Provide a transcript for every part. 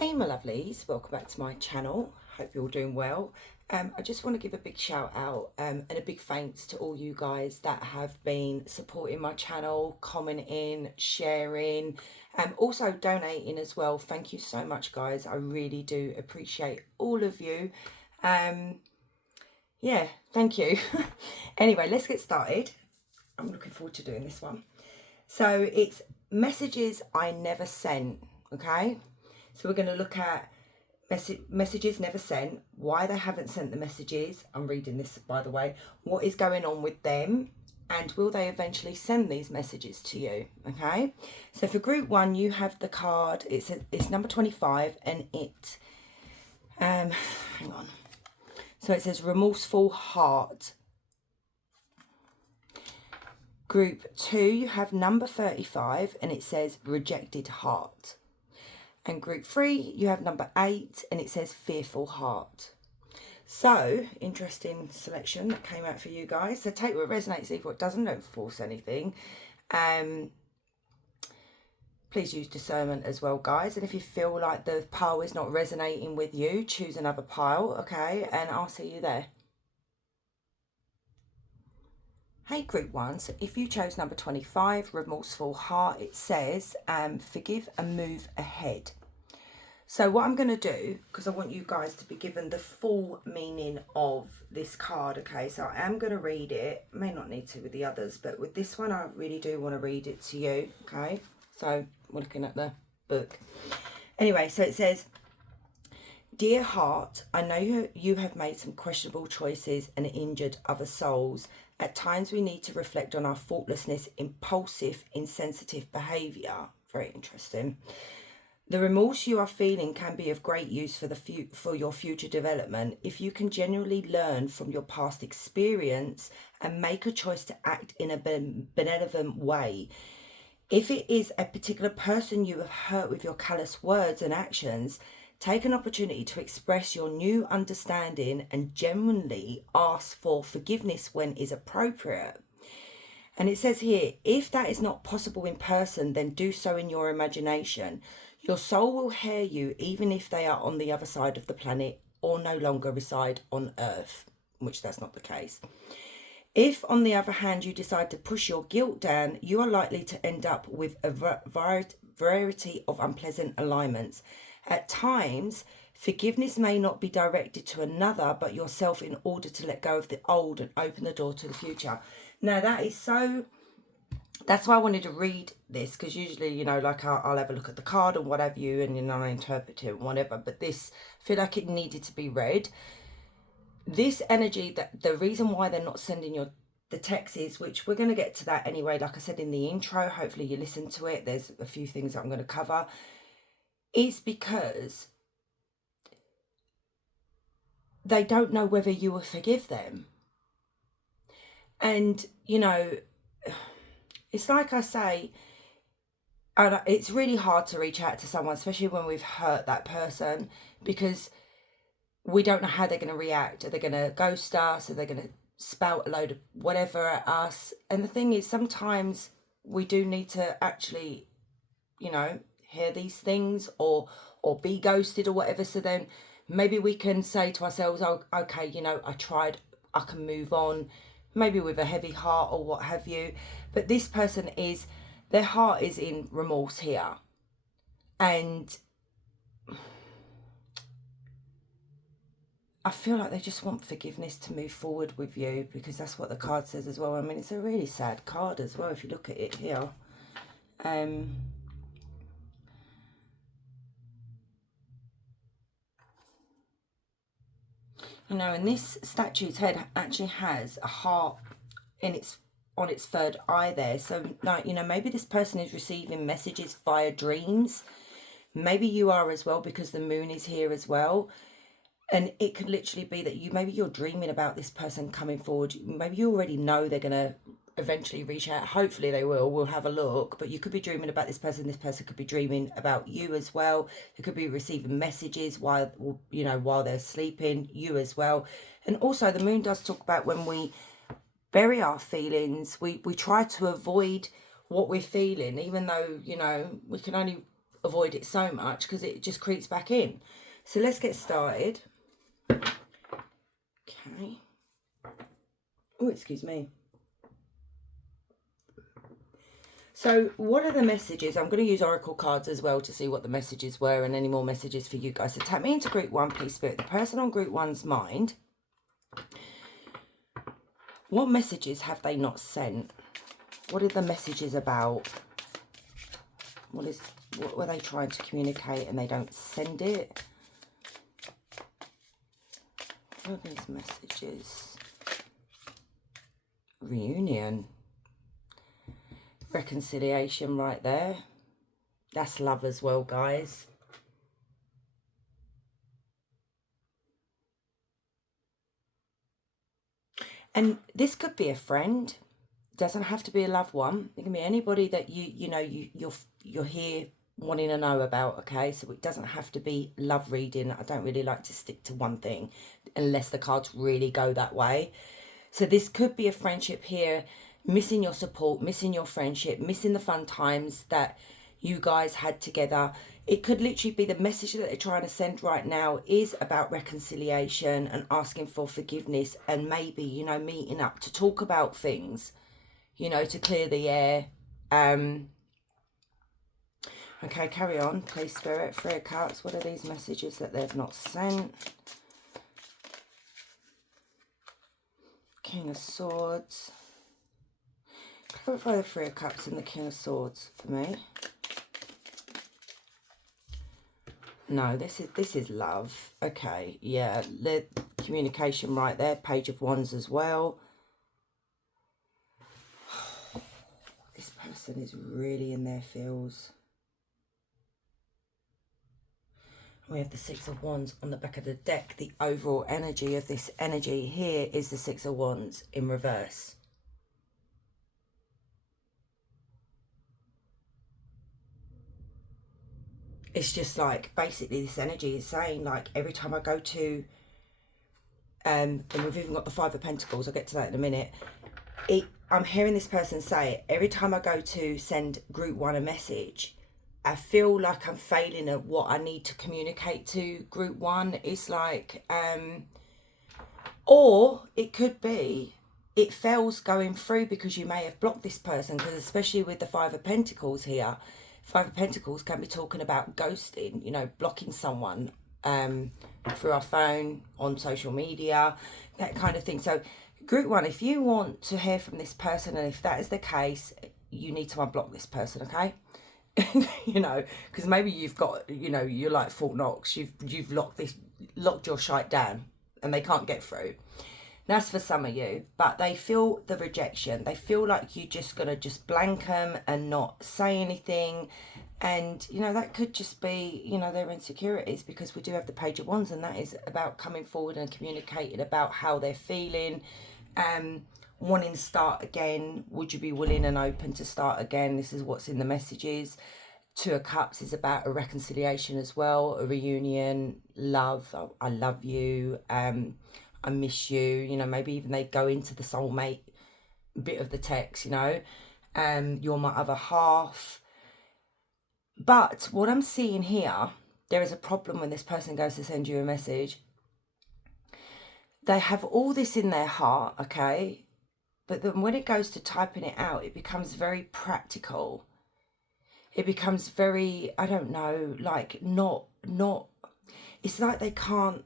Hey my lovelies, welcome back to my channel. Hope you're all doing well. I just want to give a big shout out and a big thanks to all you guys that have been supporting my channel, commenting, sharing, also donating as well. Thank you so much guys. I really do appreciate all of you. Yeah, thank you. Anyway, let's get started. I'm looking forward to doing this one. So it's messages I never sent, okay? So we're going to look at messages never sent, why they haven't sent the messages. I'm reading this, by the way. What is going on with them, and will they eventually send these messages to you? Okay, so for group one, you have the card. It's number 25, and it hang on. So it says remorseful heart. Group two, you have number 35, and it says rejected heart. And group three, you have number 8, and it says fearful heart. So, interesting selection that came out for you guys. So take what resonates, leave what doesn't. Don't force anything. Please use discernment as well, guys. And if you feel like the pile is not resonating with you, choose another pile, okay? And I'll see you there. Hey, group one. So if you chose number 25, remorseful heart, it says forgive and move ahead. So what I'm going to do, because I want you guys to be given the full meaning of this card, okay? So I am going to read it. May not need to with the others, but with this one, I really do want to read it to you, okay? So we're looking at the book. Anyway, so it says, Dear heart, I know you have made some questionable choices and injured other souls. At times we need to reflect on our thoughtlessness, impulsive, insensitive behaviour. Very interesting. The remorse you are feeling can be of great use for your future development if you can genuinely learn from your past experience and make a choice to act in a benevolent way. If it is a particular person you have hurt with your callous words and actions, take an opportunity to express your new understanding and genuinely ask for forgiveness when is appropriate. And it says here, if that is not possible in person, then do so in your imagination. Your soul will hear you even if they are on the other side of the planet or no longer reside on Earth, which that's not the case. If, on the other hand, you decide to push your guilt down, you are likely to end up with a variety of unpleasant alignments. At times, forgiveness may not be directed to another but yourself in order to let go of the old and open the door to the future. Now, that is so... That's why I wanted to read this, because usually, you know, like I'll have a look at the card and what have you, and, you know, I interpret it and whatever. But this, I feel like it needed to be read. This energy, that the reason why they're not sending the texts is, which we're going to get to that anyway, like I said in the intro, hopefully you listen to it. There's a few things that I'm going to cover. Is because they don't know whether you will forgive them. And, you know, it's like I say, and it's really hard to reach out to someone, especially when we've hurt that person, because we don't know how they're going to react. Are they going to ghost us? Are they going to spout a load of whatever at us? And the thing is, sometimes we do need to actually, you know, hear these things or be ghosted or whatever. So then maybe we can say to ourselves, oh, okay, you know, I tried, I can move on, maybe with a heavy heart or what have you. But this person is, their heart is in remorse here. And I feel like they just want forgiveness to move forward with you, because that's what the card says as well. I mean, it's a really sad card as well if you look at it here. You know, and this statue's head actually has a heart on its third eye there. So, like, you know, maybe this person is receiving messages via dreams. Maybe you are as well, because the moon is here as well. And it could literally be that maybe you're dreaming about this person coming forward. Maybe you already know they're going to eventually reach out. Hopefully they will. We'll have a look. But you could be dreaming about this person. This person could be dreaming about you as well. They could be receiving messages while, you know, while they're sleeping, you as well. And also the moon does talk about when we bury our feelings, we try to avoid what we're feeling, even though, you know, we can only avoid it so much because it just creeps back in. So let's get started. Okay. Oh, excuse me. So what are the messages? I'm going to use Oracle cards as well to see what the messages were and any more messages for you guys. So tap me into group 1, please, Spirit. The person on group 1's mind. What messages have they not sent? What are the messages about? What were they trying to communicate and they don't send it? What are these messages? Reunion. Reconciliation right there. That's love as well, guys. And this could be a friend. Doesn't have to be a loved one. It can be anybody that you're here wanting to know about. Okay, so it doesn't have to be love reading. I don't really like to stick to one thing unless the cards really go that way. So this could be a friendship here, missing your support, missing your friendship, missing the fun times that you guys had together. It could literally be the message that they're trying to send right now is about reconciliation and asking for forgiveness and maybe, you know, meeting up to talk about things, you know, to clear the air. Okay, carry on, please, Spirit. 3 of Cups. What are these messages that they've not sent? King of Swords. Clarify the 3 of Cups and the King of Swords for me. No, this is love. Okay, yeah, the communication right there. Page of Wands as well. This person is really in their feels. We have the 6 of Wands on the back of the deck. The overall energy of this energy here is the 6 of Wands in reverse. It's just like, basically this energy is saying, like, every time I go to, and we've even got the 5 of Pentacles, I'll get to that in a minute. I'm hearing this person say, every time I go to send group 1 a message, I feel like I'm failing at what I need to communicate to group 1. It's like, or it could be, it fails going through because you may have blocked this person, because especially with the 5 of Pentacles here, 5 of Pentacles can be talking about ghosting, you know, blocking someone through our phone, on social media, that kind of thing. So group 1, if you want to hear from this person, and if that is the case, you need to unblock this person, okay? You know, because maybe you've got, you know, you're like Fort Knox, you've locked your shite down and they can't get through. That's for some of you, but they feel the rejection. They feel like you're just gonna just blank them and not say anything. And, you know, that could just be, you know, their insecurities, because we do have the Page of Wands, and that is about coming forward and communicating about how they're feeling, wanting to start again. Would you be willing and open to start again? This is what's in the messages. 2 of Cups is about a reconciliation as well, a reunion, love. I love you. I miss you. You know, maybe even they go into the soulmate bit of the text, you know. You're my other half. But what I'm seeing here, there is a problem when this person goes to send you a message. They have all this in their heart, okay? But then when it goes to typing it out, it becomes very practical. It becomes very, I don't know, like not, it's like they can't,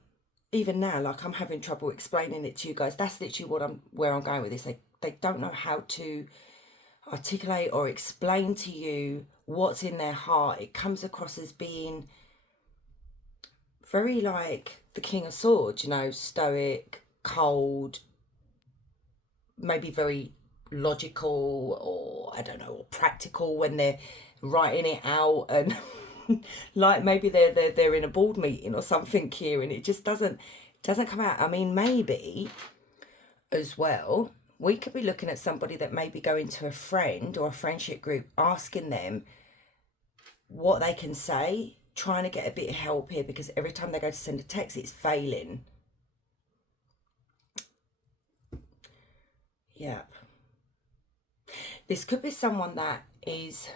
even now, like I'm having trouble explaining it to you guys. That's literally where I'm going with this. They don't know how to articulate or explain to you what's in their heart. It comes across as being very like the King of Swords, you know, stoic, cold, maybe very logical, or I don't know, or practical when they're writing it out, and like maybe they're in a board meeting or something here, and it just doesn't come out. I mean, maybe as well, we could be looking at somebody that may be going to a friend or a friendship group, asking them what they can say, trying to get a bit of help here, because every time they go to send a text, it's failing. Yeah. This could be someone that is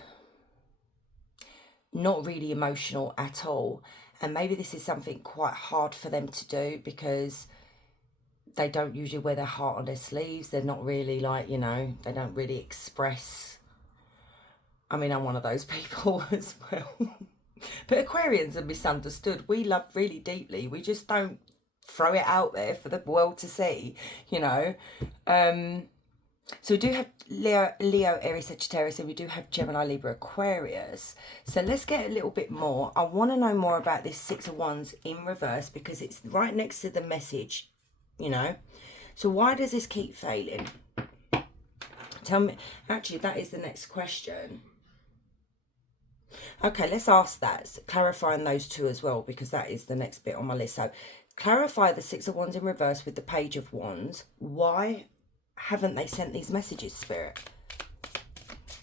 not really emotional at all. And maybe this is something quite hard for them to do because they don't usually wear their heart on their sleeves. They're not really like, you know, they don't really express. I mean, I'm one of those people as well. But Aquarians are misunderstood. We love really deeply. We just don't throw it out there for the world to see, you know. So we do have Leo, Aries, Sagittarius, and we do have Gemini, Libra, Aquarius. So let's get a little bit more. I want to know more about this Six of Wands in reverse because it's right next to the message, you know. So why does this keep failing? Tell me. Actually, that is the next question. Okay, let's ask that. So clarifying those two as well because that is the next bit on my list. So clarify the Six of Wands in reverse with the Page of Wands. Why haven't they sent these messages, Spirit?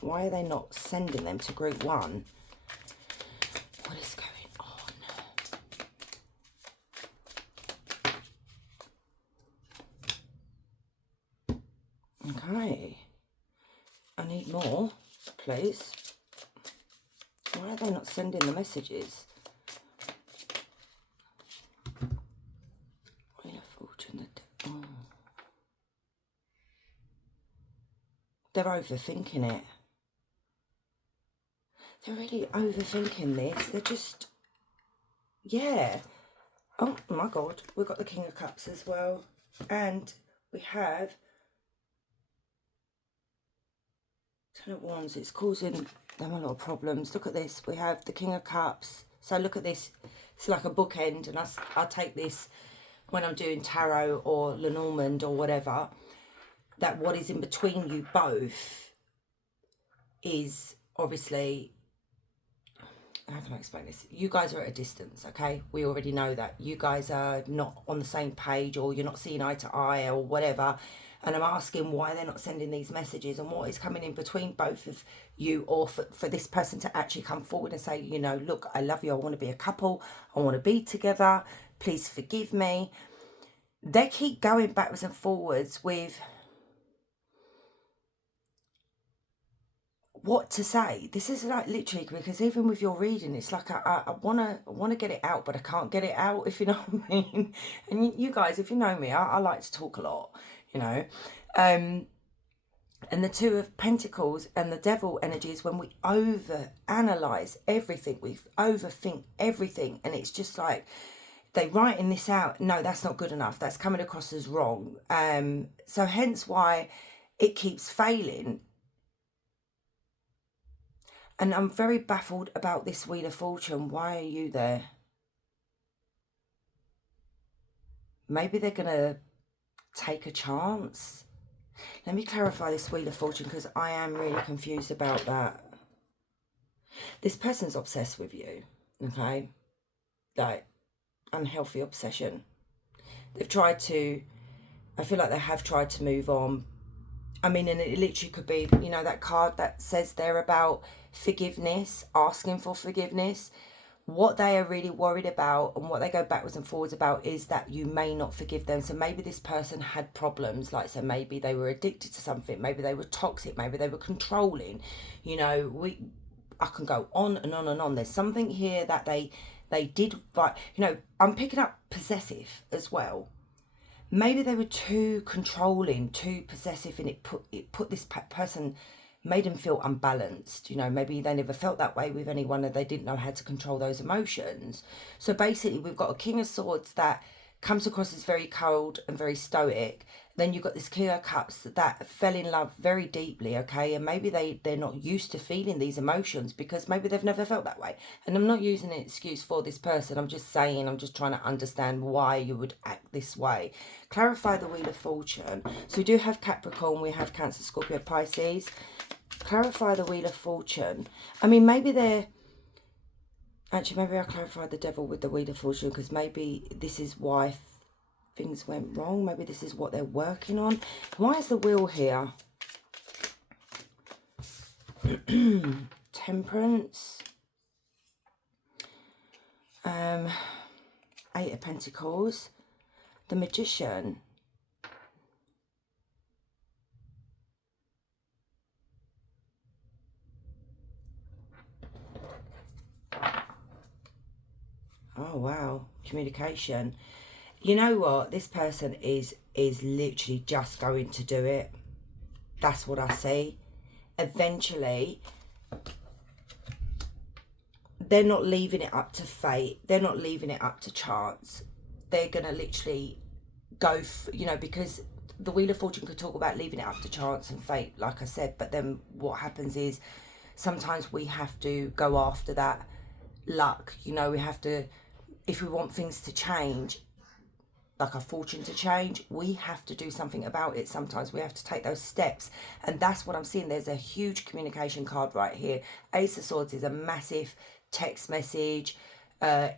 Why are they not sending them to group one? What is going on? Okay. I need more, please. Why are they not sending the messages? Wheel of Fortune. Oh. They're overthinking it. They're really overthinking this. They're just, yeah. Oh my God. We've got the King of Cups as well. And we have Ten of Wands. It's causing them a lot of problems. Look at this. We have the King of Cups. So look at this. It's like a bookend. And I take this when I'm doing tarot or Lenormand or whatever. That what is in between you both is obviously, how can I explain this? You guys are at a distance, okay? We already know that. You guys are not on the same page or you're not seeing eye to eye or whatever. And I'm asking why they're not sending these messages and what is coming in between both of you, or for this person to actually come forward and say, you know, look, I love you. I want to be a couple. I want to be together. Please forgive me. They keep going backwards and forwards with what to say. This is like literally, because even with your reading, it's like I wanna get it out, but I can't get it out, if you know what I mean. And you guys, if you know me, I like to talk a lot, you know. And the Two of Pentacles and the Devil energies, when we over analyze everything, we overthink everything, and it's just like they writing this out. No, that's not good enough. That's coming across as wrong. So hence why it keeps failing. And I'm very baffled about this Wheel of Fortune. Why are you there? Maybe they're going to take a chance. Let me clarify this Wheel of Fortune because I am really confused about that. This person's obsessed with you, okay? Like, unhealthy obsession. They've tried to, I feel like they have tried to move on. I mean, and it literally could be, you know, that card that says there about forgiveness, asking for forgiveness. What they are really worried about and what they go backwards and forwards about is that you may not forgive them. So maybe this person had problems, like, so maybe they were addicted to something, maybe they were toxic, maybe they were controlling, you know. I can go on and on and on. There's something here that they did, but, you know, I'm picking up possessive as well. Maybe they were too controlling, too possessive, and it put this person, made them feel unbalanced. You know, maybe they never felt that way with anyone and they didn't know how to control those emotions. So basically, we've got a King of Swords that comes across as very cold and very stoic. Then you've got this King of Cups that fell in love very deeply, okay? And maybe they're not used to feeling these emotions because maybe they've never felt that way. And I'm not using an excuse for this person. I'm just saying, I'm just trying to understand why you would act this way. Clarify the Wheel of Fortune. So we do have Capricorn, we have Cancer, Scorpio, Pisces. Clarify the Wheel of Fortune. I mean, maybe they're... Actually, maybe I'll clarify the Devil with the Wheel of Fortune because maybe this is why things went wrong. Maybe this is what they're working on. Why is the Wheel here? Temperance. Eight of Pentacles. The Magician. Oh, wow. Communication. You know what? This person is literally just going to do it. That's what I see. Eventually, they're not leaving it up to fate. They're not leaving it up to chance. They're going to literally go, you know, because the Wheel of Fortune could talk about leaving it up to chance and fate, like I said. But then what happens is sometimes we have to go after that luck. You know, we have to, if we want things to change, like our fortune to change, we have to do something about it. Sometimes we have to take those steps, and that's what I'm seeing. There's a huge communication card right here. Ace of Swords is a massive text message,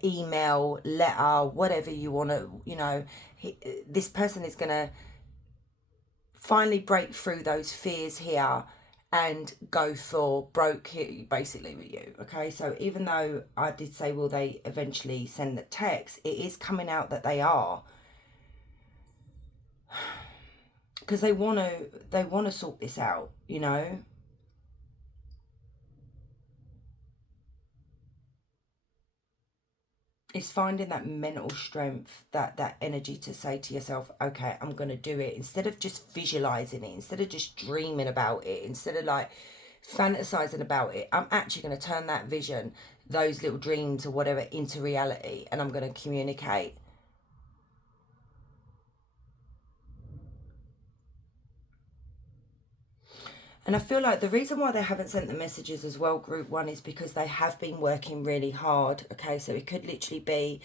email, letter, whatever you want to, you know. This person is going to finally break through those fears here and go for broke basically with you. Okay, so even though I did say will they eventually send the text, it is coming out that they are, because they want to sort this out, you know. It's finding that mental strength, that energy to say to yourself, okay, I'm going to do it, instead of just visualizing it, instead of just dreaming about it, instead of like fantasizing about it. I'm actually going to turn that vision, those little dreams or whatever, into reality, and I'm going to communicate. And I feel like the reason why they haven't sent the messages as well, group one, is because they have been working really hard. Okay, so it could literally be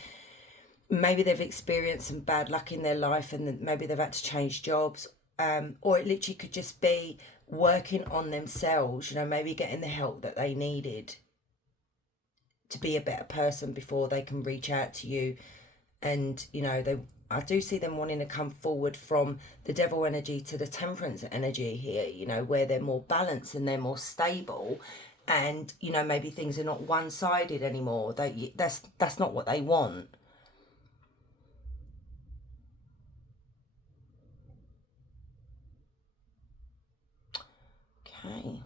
maybe they've experienced some bad luck in their life and maybe they've had to change jobs, or it literally could just be working on themselves, you know, maybe getting the help that they needed to be a better person before they can reach out to you. And you know, I do see them wanting to come forward from the Devil energy to the Temperance energy here, you know, where they're more balanced and they're more stable, and you know, maybe things are not one-sided anymore. That's not what they want. Okay.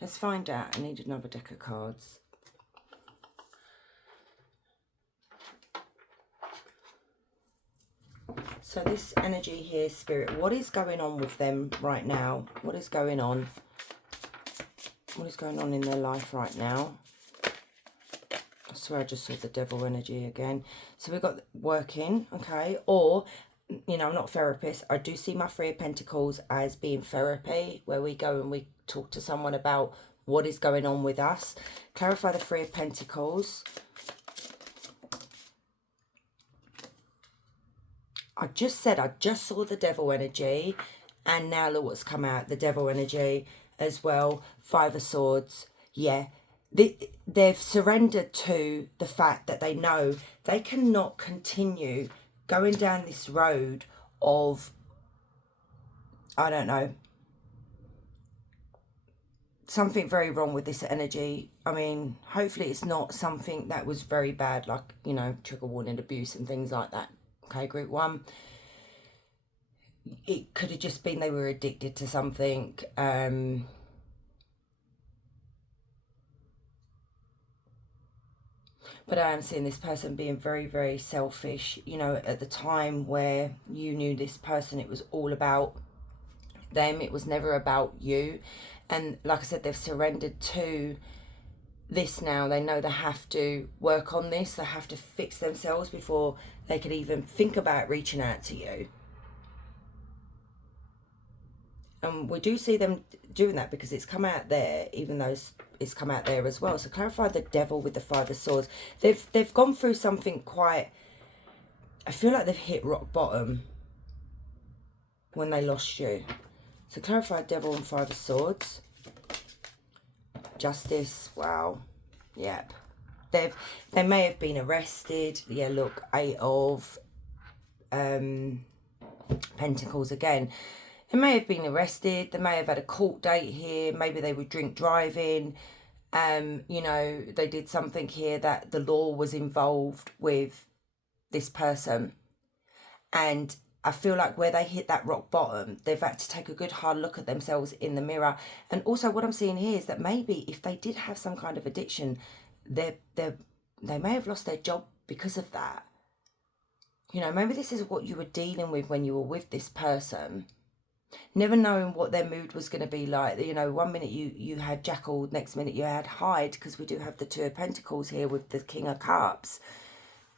Let's find out. I need another deck of cards. So this energy here, Spirit, what is going on with them right now? What is going on? What is going on in their life right now? I swear I just saw the Devil energy again. So we've got working, okay, or, you know, I'm not a therapist. I do see my Three of Pentacles as being therapy, where we go and we talk to someone about what is going on with us. Clarify the Three of Pentacles. I just said I just saw the Devil energy, and now look what's come out, the Devil energy as well. Five of Swords. Yeah, they've surrendered to the fact that they know they cannot continue going down this road of, I don't know, something very wrong with this energy. I mean, hopefully it's not something that was very bad, like, you know, trigger warning, abuse and things like that. Okay, group one. It could have just been they were addicted to something. But I am seeing this person being very, very selfish. You know, at the time where you knew this person, it was all about them. It was never about you. And like I said, they've surrendered to this now. They know they have to work on this. They have to fix themselves before they can even think about reaching out to you. And we do see them doing that because it's come out there, even though it's come out there as well. So clarify the Devil with the Five of Swords. They've gone through something quite, I feel like they've hit rock bottom when they lost you. So clarify Devil and Five of Swords. Justice. Wow. Yep. They may have been arrested. Yeah, look, Eight of Pentacles again. They may have been arrested. They may have had a court date here. Maybe they were drink driving. You know, they did something here that the law was involved with this person. And I feel like where they hit that rock bottom, they've had to take a good hard look at themselves in the mirror. And also what I'm seeing here is that maybe if they did have some kind of addiction, they may have lost their job because of that. You know, maybe this is what you were dealing with when you were with this person. Never knowing what their mood was going to be like. You know, one minute you had Jackal, next minute you had Hyde, because we do have the Two of Pentacles here with the King of Cups.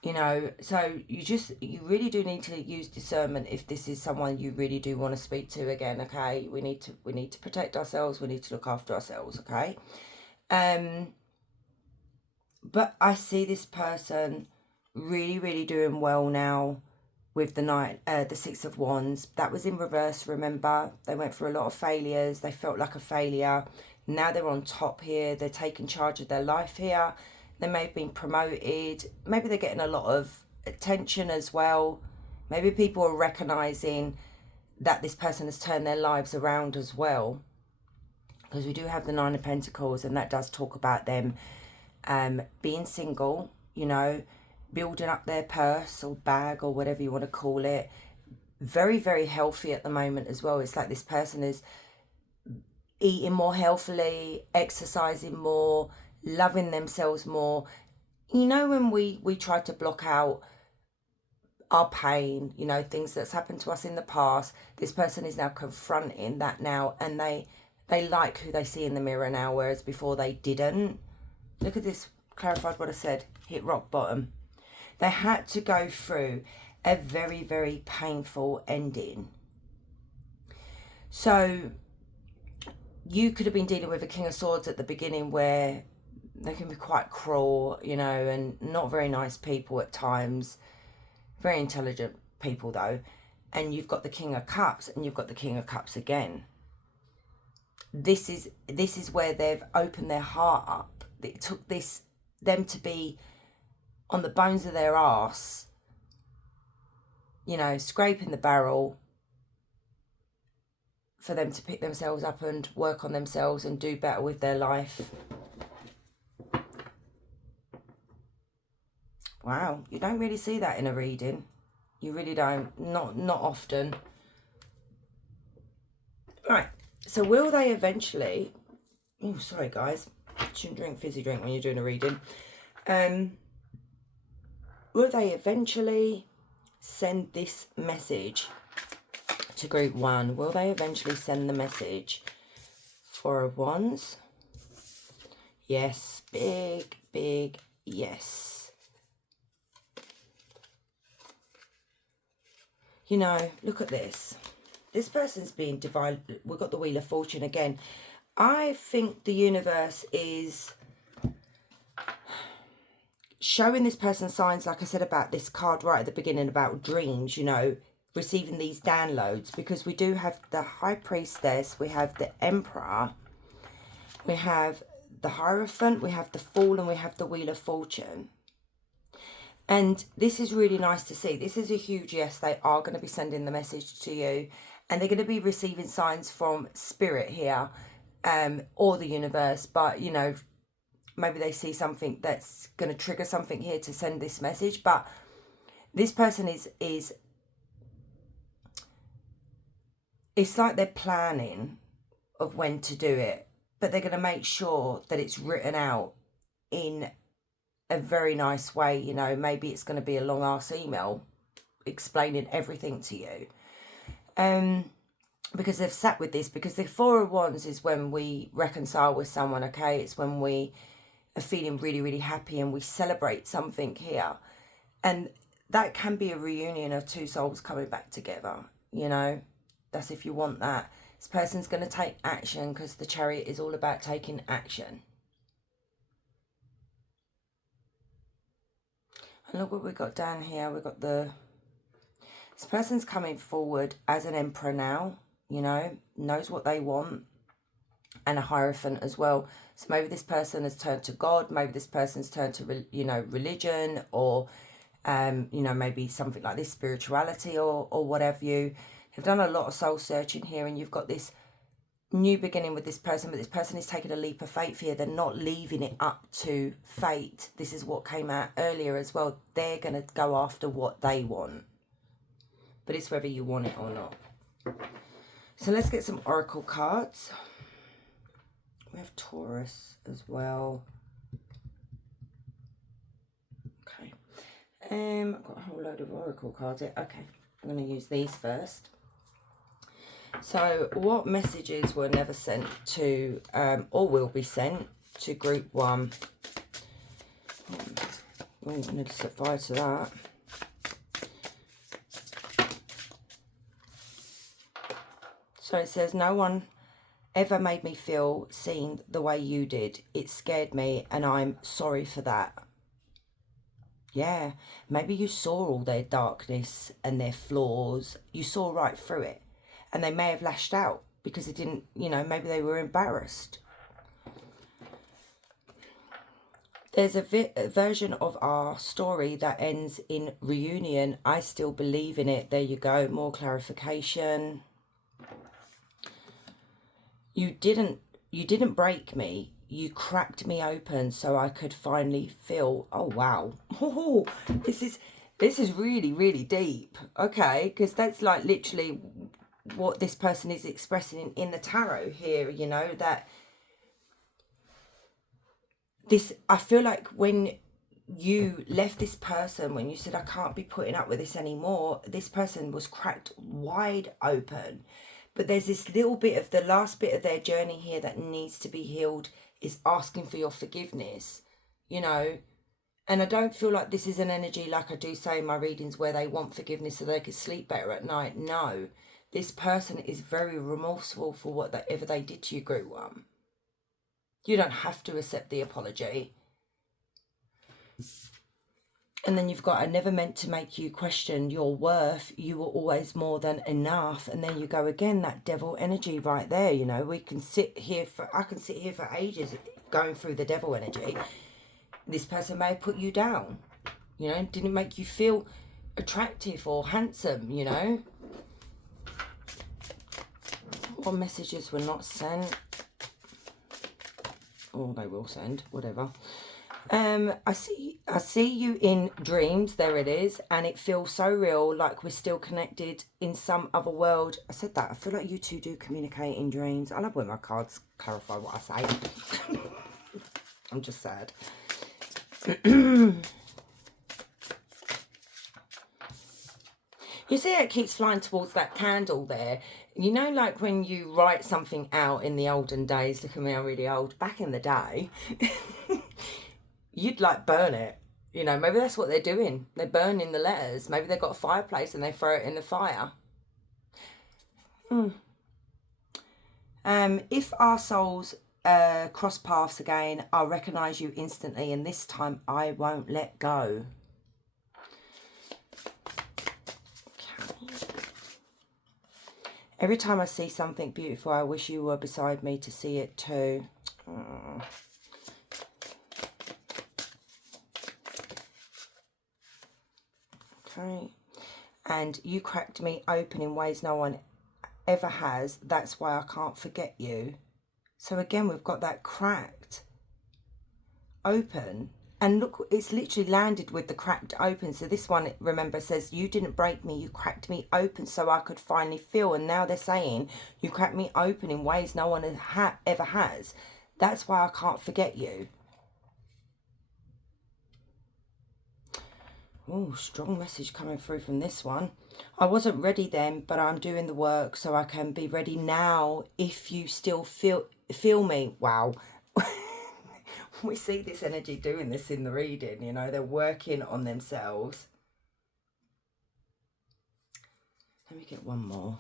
You know, so you really do need to use discernment if this is someone you really do want to speak to again, okay? We need to protect ourselves, we need to look after ourselves, okay? But I see this person really, really doing well now with the Six of Wands. That was in reverse, remember? They went through a lot of failures, they felt like a failure. Now they're on top here, they're taking charge of their life here. They may have been promoted. Maybe they're getting a lot of attention as well. Maybe people are recognizing that this person has turned their lives around as well. Because we do have the Nine of Pentacles, and that does talk about them being single, you know, building up their purse or bag or whatever you want to call it. Very, very healthy at the moment as well. It's like this person is eating more healthily, exercising more, loving themselves more. You know, when we try to block out our pain, you know, things that's happened to us in the past, this person is now confronting that now, and they like who they see in the mirror now, whereas before they didn't. Look at this, clarified what I said, hit rock bottom. They had to go through a very, very painful ending. So you could have been dealing with a King of Swords at the beginning, where they can be quite cruel, you know, and not very nice people at times. Very intelligent people, though. And you've got the King of Cups, and you've got the King of Cups again. This is where they've opened their heart up. It took them to be on the bones of their arse, you know, scraping the barrel, for them to pick themselves up and work on themselves and do better with their life. Wow, you don't really see that in a reading. You really don't. Not often. Right, so will they eventually... Oh, sorry, guys. Shouldn't drink fizzy drink when you're doing a reading. Will they eventually send this message to group one? Will they eventually send the message? Four of Wands. Yes, big, big yes. You know, look at this. This person's being divided. We've got the Wheel of Fortune again. I think the universe is showing this person signs, like I said about this card right at the beginning about dreams, you know, receiving these downloads, because we do have the High Priestess, we have the Emperor, we have the Hierophant, we have the Fool, and we have the Wheel of Fortune. And this is really nice to see. This is a huge yes. They are going to be sending the message to you, and they're going to be receiving signs from Spirit here, or the universe. But, you know, maybe they see something that's going to trigger something here to send this message. But this person is it's like they're planning of when to do it, but they're going to make sure that it's written out in a very nice way. You know, maybe it's going to be a long ass email explaining everything to you, because they've sat with this. Because the Four of Wands is when we reconcile with someone, okay? It's when we are feeling really, really happy and we celebrate something here, and that can be a reunion of two souls coming back together. You know, that's if you want that. This person's going to take action, because the Chariot is all about taking action. And look what we've got down here. We've got this person's coming forward as an Emperor now, you know, knows what they want, and a Hierophant as well. So maybe this person has turned to God, maybe this person's turned to, you know, religion, or, you know, maybe something like this, spirituality, or whatever you. You've done a lot of soul searching here, and you've got this new beginning with this person, but this person is taking a leap of faith here. They're not leaving it up to fate. This is what came out earlier as well. They're going to go after what they want. but it's whether you want it or not. So let's get some oracle cards. We have Taurus as well. Okay. I've got a whole load of oracle cards here. Okay, I'm going to use these first. So what messages were never sent to, or will be sent to group 1? Oh, I need to set fire to that. So it says, no one ever made me feel seen the way you did. It scared me and I'm sorry for that. Yeah, maybe you saw all their darkness and their flaws. You saw right through it. And they may have lashed out because it didn't, you know, maybe they were embarrassed. There's a version of our story that ends in reunion. I still believe in it. There you go. More clarification. You didn't break me. You cracked me open so I could finally feel. Oh, wow. Oh, this is really, really deep. Okay, because that's like literally what this person is expressing in the tarot here, you know, that this, I feel like when you left this person, when you said, I can't be putting up with this anymore, this person was cracked wide open. But there's this little bit of the last bit of their journey here that needs to be healed, is asking for your forgiveness, you know. And I don't feel like this is an energy, like I do say in my readings, where they want forgiveness so they could sleep better at night. No, this person is very remorseful for whatever they did to you, group 1. You don't have to accept the apology. And then you've got, I never meant to make you question your worth. You were always more than enough. And then you go again, that devil energy right there. You know, I can sit here for ages going through the devil energy. This person may have put you down, you know, didn't make you feel attractive or handsome, you know. What messages were not sent? Or they will send, whatever. I see you in dreams, there it is, and it feels so real, like we're still connected in some other world. I said that, I feel like you two do communicate in dreams. I love when my cards clarify what I say. I'm just sad. You see it keeps flying towards that candle there. You know, like when you write something out in the olden days, look at me, I'm really old, back in the day, you'd like burn it. You know, maybe that's what they're doing. They're burning the letters. Maybe they've got a fireplace and they throw it in the fire. If our souls cross paths again, I'll recognise you instantly, and this time I won't let go. Every time I see something beautiful, I wish you were beside me to see it too. Oh. Okay. And you cracked me open in ways no one ever has. That's why I can't forget you. So again, we've got that cracked open. And look, it's literally landed with the cracked open. So this one, remember, says, you didn't break me. You cracked me open so I could finally feel. And now they're saying, you cracked me open in ways no one ever has. That's why I can't forget you. Oh, strong message coming through from this one. I wasn't ready then, but I'm doing the work so I can be ready now if you still feel me. Wow. We see this energy doing this in the reading, you know, they're working on themselves. Let me get one more.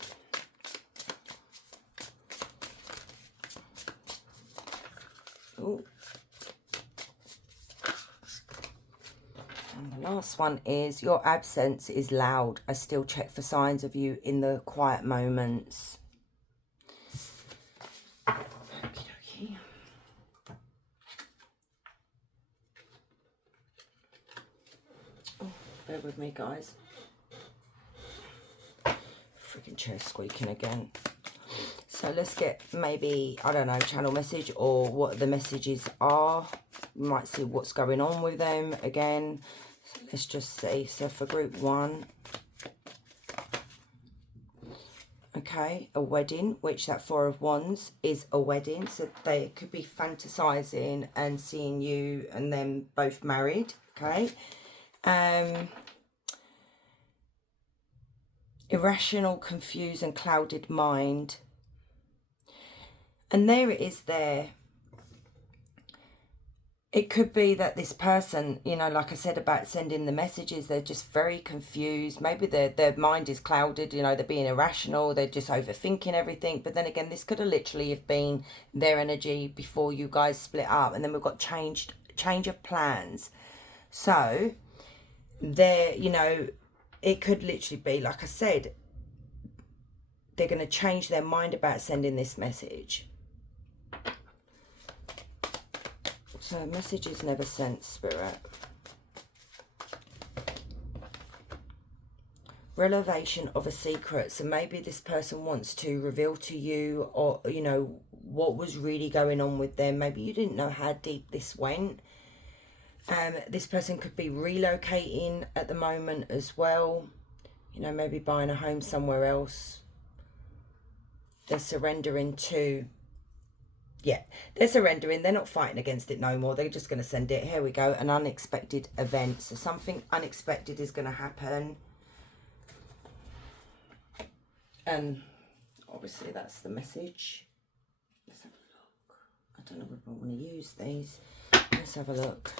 Oh. And the last one is, your absence is loud. I still check for signs of you in the quiet moments. Bear with me, guys. Freaking chair squeaking again. So let's get maybe, I don't know, channel message or what the messages are. We might see what's going on with them again. So let's just see. So for group 1, Okay, a wedding, which that Four of Wands is a wedding. So they could be fantasizing and seeing you and them both married. Okay. Irrational, confused and clouded mind. And there it is there. It could be that this person, you know, like I said about sending the messages, they're just very confused. Maybe their mind is clouded, you know, they're being irrational, they're just overthinking everything. But then again, this could have literally have been their energy before you guys split up. And then we've got change of plans. So there, you know, it could literally be, like I said, they're going to change their mind about sending this message. So messages never sent, Spirit. Revelation of a secret. So maybe this person wants to reveal to you, or, you know, what was really going on with them. Maybe you didn't know how deep this went. This person could be relocating at the moment as well. You know, maybe buying a home somewhere else. They're surrendering to... Yeah, they're surrendering. They're not fighting against it no more. They're just going to send it. Here we go. An unexpected event. So something unexpected is going to happen. And obviously that's the message. Let's have a look. I don't know if I want to use these. Let's have a look.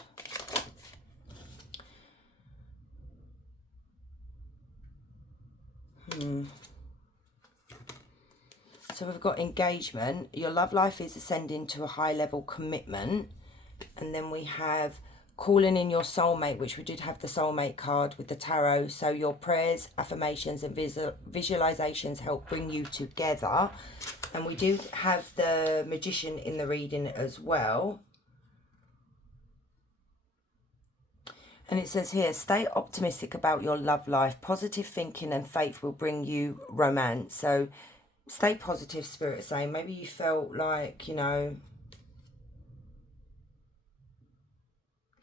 So we've got engagement. Your love life is ascending to a high level commitment. And then we have calling in your soulmate, which we did have the soulmate card with the tarot. So your prayers, affirmations and visualizations help bring you together. And we do have the magician in the reading as well. And it says here, stay optimistic about your love life. Positive thinking and faith will bring you romance. So stay positive, Spirit is saying. Maybe you felt like, you know,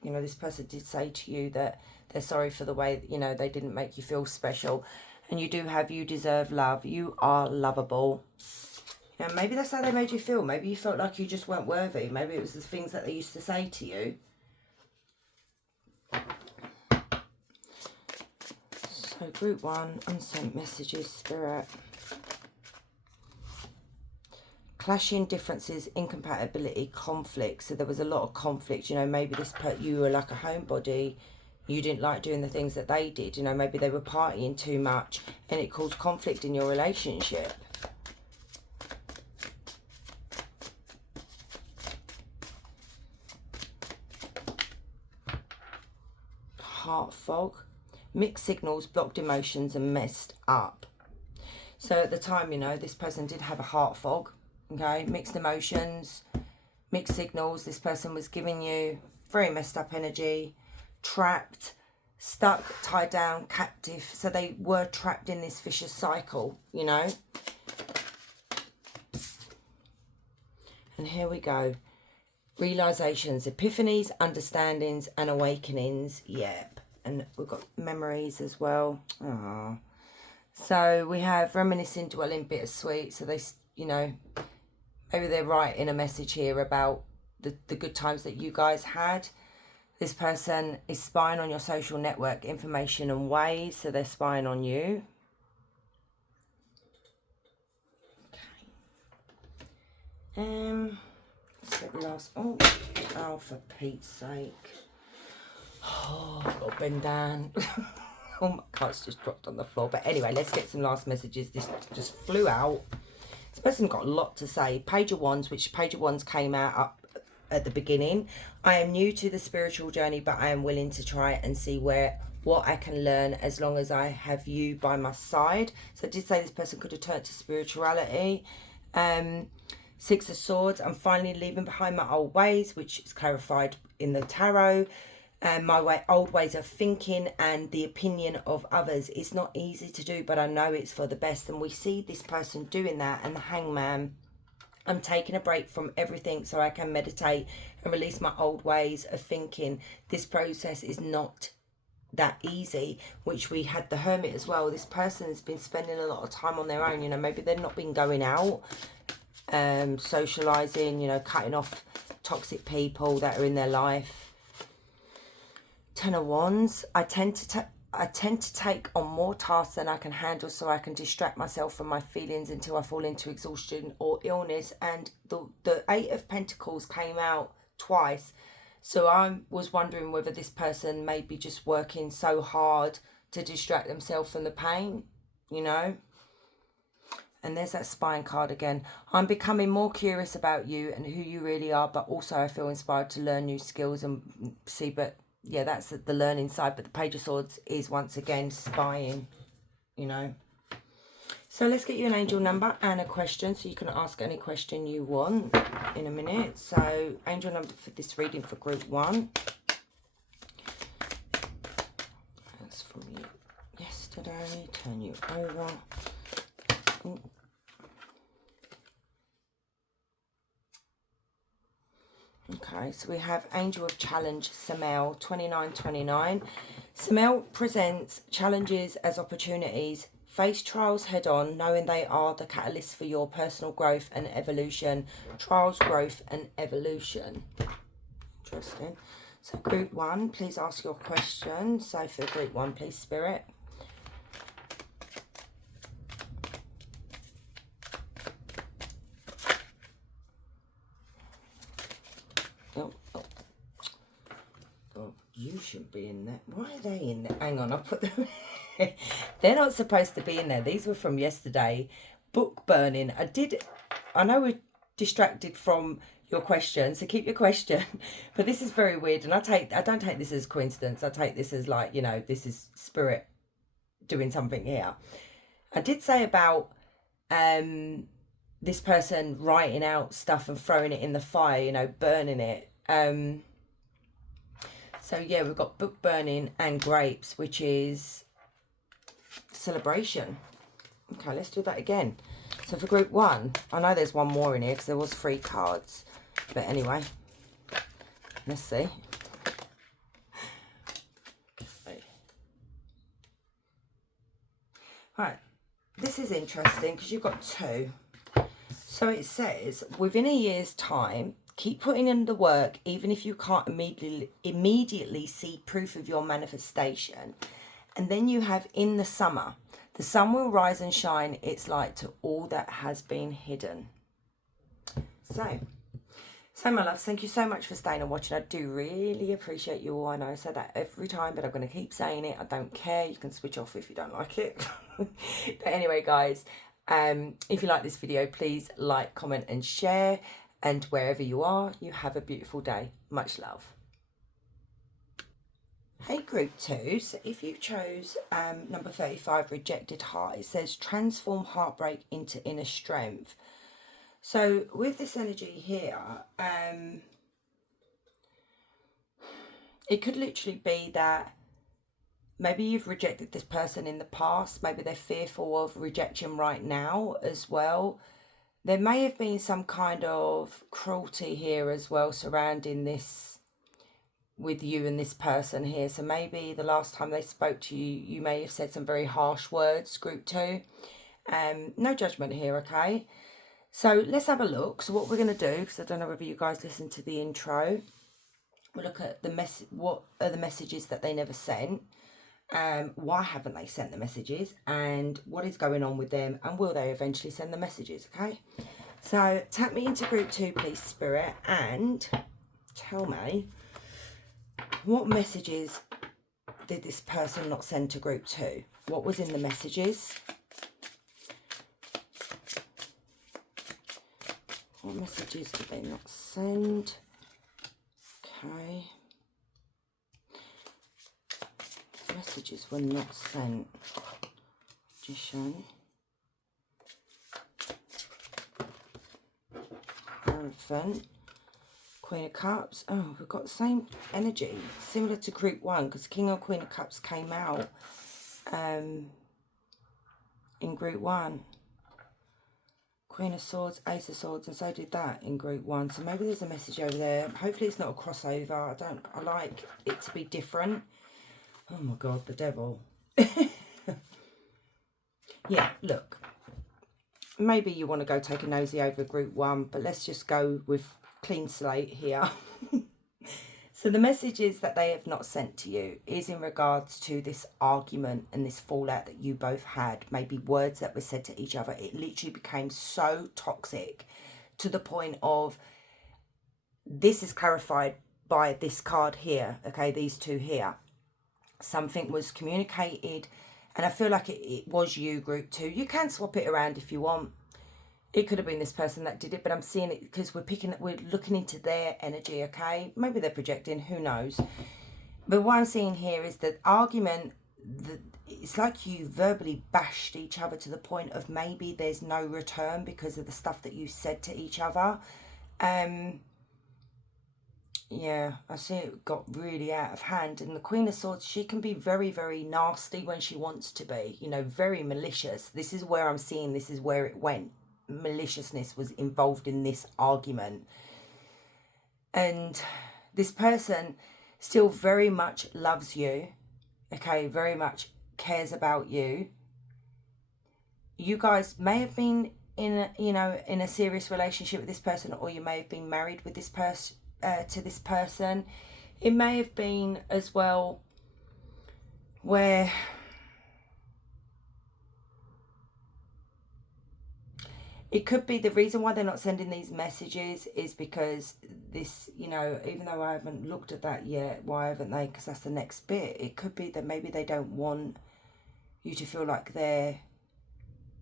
this person did say to you that they're sorry for the way, you know, they didn't make you feel special. And you do have, you deserve love. You are lovable. You know, maybe that's how they made you feel. Maybe you felt like you just weren't worthy. Maybe it was the things that they used to say to you. So group 1, unsent messages, Spirit. Clashing differences, incompatibility, conflict. So there was a lot of conflict. You know, maybe you were like a homebody. You didn't like doing the things that they did. You know, maybe they were partying too much and it caused conflict in your relationship. Heart fog. Mixed signals, blocked emotions and messed up. So at the time, you know, this person did have a heart fog. Okay, mixed emotions, mixed signals. This person was giving you very messed up energy, trapped, stuck, tied down, captive. So they were trapped in this vicious cycle, you know. And here we go. Realizations, epiphanies, understandings and awakenings. Yep. And we've got memories as well. Aww. So we have reminiscing, dwelling, bittersweet. So they, you know, maybe they're writing a message here about the good times that you guys had. This person is spying on your social network information and ways. So they're spying on you. Okay. Let's get the last... Oh, for Pete's sake. Oh, I've got to bend down. Oh my God, it's just dropped on the floor. But anyway, let's get some last messages. This just flew out. This person got a lot to say. Page of Wands, which Page of Wands came out up at the beginning. I am new to the spiritual journey, but I am willing to try and see what I can learn as long as I have you by my side. So I did say this person could have turned to spirituality. Six of Swords. I'm finally leaving behind my old ways, which is clarified in the tarot. My old ways of thinking and the opinion of others. It's not easy to do, but I know it's for the best. And we see this person doing that. And the Hangman, I'm taking a break from everything so I can meditate and release my old ways of thinking. This process is not that easy, which we had the Hermit as well. This person has been spending a lot of time on their own, you know, maybe they've not been going out, socializing, you know, cutting off toxic people that are in their life. Ten of Wands. I tend to take on more tasks than I can handle, so I can distract myself from my feelings until I fall into exhaustion or illness. And the Eight of Pentacles came out twice, so I was wondering whether this person may be just working so hard to distract themselves from the pain, you know. And there's that Spine card again. I'm becoming more curious about you and who you really are, but also I feel inspired to learn new skills and see. But yeah, that's the learning side. But the Page of Swords is once again spying, you know. So let's get you an angel number and a question, so you can ask any question you want in a minute. So angel number for this reading for group 1. That's from you yesterday. Turn you over. Ooh. Okay, so we have Angel of Challenge, Samael, 2929. Samael presents challenges as opportunities. Face trials head on, knowing they are the catalyst for your personal growth and evolution. Trials, growth, and evolution. Interesting. So group 1, please ask your question. So for group 1, please, Spirit. You shouldn't be in there. Why are they in there? Hang on, I'll put them... They're not supposed to be in there. These were from yesterday. Book burning. I know we're distracted from your question, so keep your question. But this is very weird, and I don't take this as coincidence. I take this as, like, you know, this is spirit doing something here. I did say about this person writing out stuff and throwing it in the fire, you know, burning it. So yeah, we've got book burning and grapes, which is celebration. Okay, let's do that again. So for group 1, I know there's one more in here because there was 3 cards. But anyway, let's see. Right, this is interesting because you've got 2. So it says, within a year's time, keep putting in the work, even if you can't immediately see proof of your manifestation. And then you have in the summer, the sun will rise and shine its light to all that has been hidden. So my loves, thank you so much for staying and watching. I do really appreciate you all. I know I say that every time, but I'm going to keep saying it. I don't care. You can switch off if you don't like it. But anyway, guys, if you like this video, please like, comment and share. And wherever you are, you have a beautiful day. Much love. Hey group 2, so if you chose number 35, Rejected Heart, it says transform heartbreak into inner strength. So with this energy here, it could literally be that maybe you've rejected this person in the past. Maybe they're fearful of rejection right now as well. There may have been some kind of cruelty here as well surrounding this with you and this person here. So maybe the last time they spoke to you, you may have said some very harsh words, group 2. No judgment here, okay? So let's have a look. So what we're going to do, because I don't know whether you guys listened to the intro, we'll look at what are the messages that they never sent. Why haven't they sent the messages, and what is going on with them, and will they eventually send the messages? Okay, so tap me into group 2, please, Spirit, and tell me what messages did this person not send to group 2? What was in the messages? What messages did they not send? Okay. Messages were not sent. Magician. Hierophant. Queen of Cups. Oh, we've got the same energy. Similar to group 1, because King or Queen of Cups came out in group 1. Queen of Swords, Ace of Swords, and so did that in group 1. So maybe there's a message over there. Hopefully it's not a crossover. I like it to be different. Oh my God, the devil. Yeah, look. Maybe you want to go take a nosy over group 1, but let's just go with clean slate here. So the messages that they have not sent to you is in regards to this argument and this fallout that you both had. Maybe words that were said to each other. It literally became so toxic to the point of, this is clarified by this card here, okay, these two here. Something was communicated, and I feel like it was you, group 2. You can swap it around if you want. It could have been this person that did it, but I'm seeing it because we're looking into their energy, okay? Maybe they're projecting, who knows? But what I'm seeing here is that argument, it's like you verbally bashed each other to the point of maybe there's no return because of the stuff that you said to each other. Yeah, I see it got really out of hand. And the Queen of Swords, she can be very, very nasty when she wants to be, you know, very malicious. This is where I'm seeing, this is where it went. Maliciousness was involved in this argument, and this person still very much loves you, okay, very much cares about you. You guys may have been in a, you know, in a serious relationship with this person, or you may have been married with this person, to this person. It may have been as well where it could be the reason why they're not sending these messages is because this, you know, even though I haven't looked at that yet, why haven't they? Because that's the next bit. It could be that maybe they don't want you to feel like they're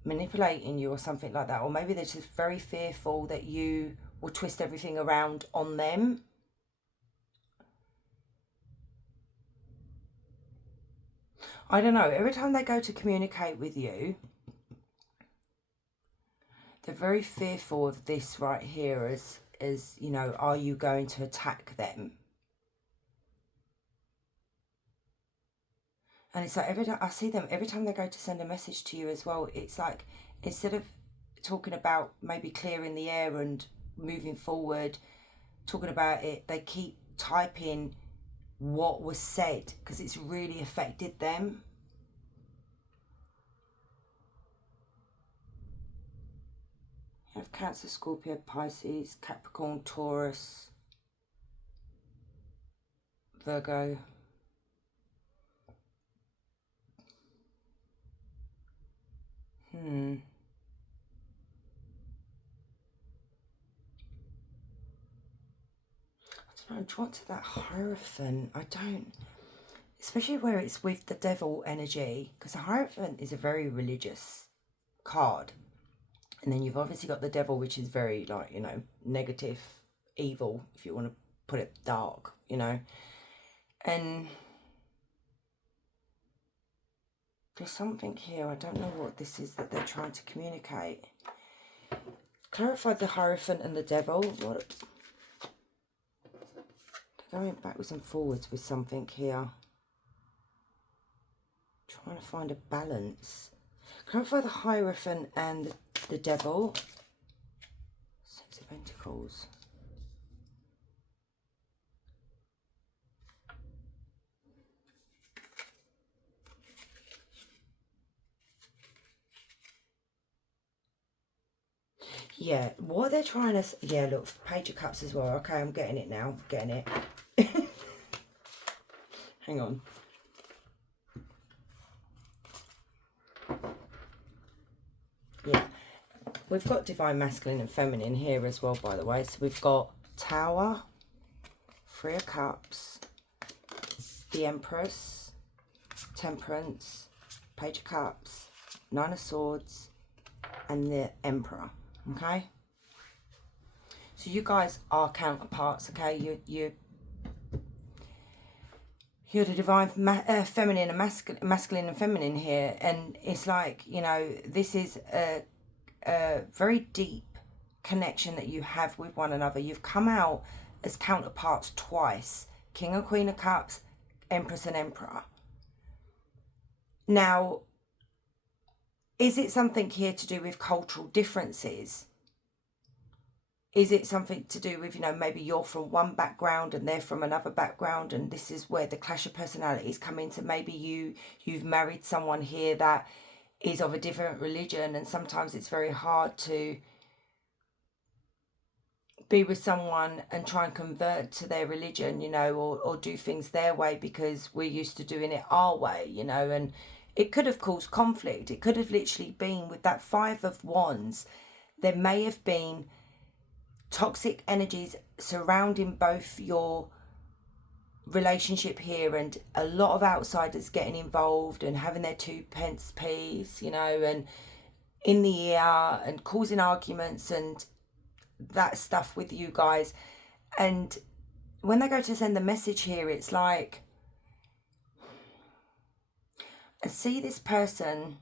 manipulating you or something like that. Or maybe they're just very fearful that you will twist everything around on them. I don't know. Every time they go to communicate with you, they're very fearful of this right here as, you know, are you going to attack them? And it's like every time I see them, every time they go to send a message to you as well, it's like instead of talking about maybe clearing the air and moving forward, talking about it, they keep typing what was said because it's really affected them. You have Cancer, Scorpio, Pisces, Capricorn, Taurus, Virgo. I don't know, drawn to that Hierophant. I don't, especially where it's with the devil energy, because the Hierophant is a very religious card. And then you've obviously got the devil, which is very, like, you know, negative, evil, if you want to put it dark, you know. And there's something here, I don't know what this is that they're trying to communicate. Clarify the Hierophant and the devil. What? They're going backwards and forwards with something here. Trying to find a balance. Clarify the Hierophant and the devil. Six of Pentacles. Yeah, what they're trying to... Yeah, look, Page of Cups as well. Okay, I'm getting it now. Getting it. Hang on. Yeah. We've got Divine Masculine and Feminine here as well, by the way. So we've got Tower, Three of Cups, the Empress, Temperance, Page of Cups, Nine of Swords, and the Emperor. Okay, so you guys are counterparts. Okay, you're the divine feminine and masculine and feminine here, and it's like, you know, this is a very deep connection that you have with one another. You've come out as counterparts twice: King and Queen of Cups, Empress and Emperor. Now, is it something here to do with cultural differences? Is it something to do with, you know, maybe you're from one background and they're from another background, and this is where the clash of personalities come into? Maybe you've married someone here that is of a different religion, and sometimes it's very hard to be with someone and try and convert to their religion, you know, or do things their way because we're used to doing it our way, you know. And it could have caused conflict. It could have literally been with that Five of Wands. There may have been toxic energies surrounding both your relationship here, and a lot of outsiders getting involved and having their 2 pence piece, you know, and in the ear and causing arguments and that stuff with you guys. And when they go to send the message here, it's like, I see this person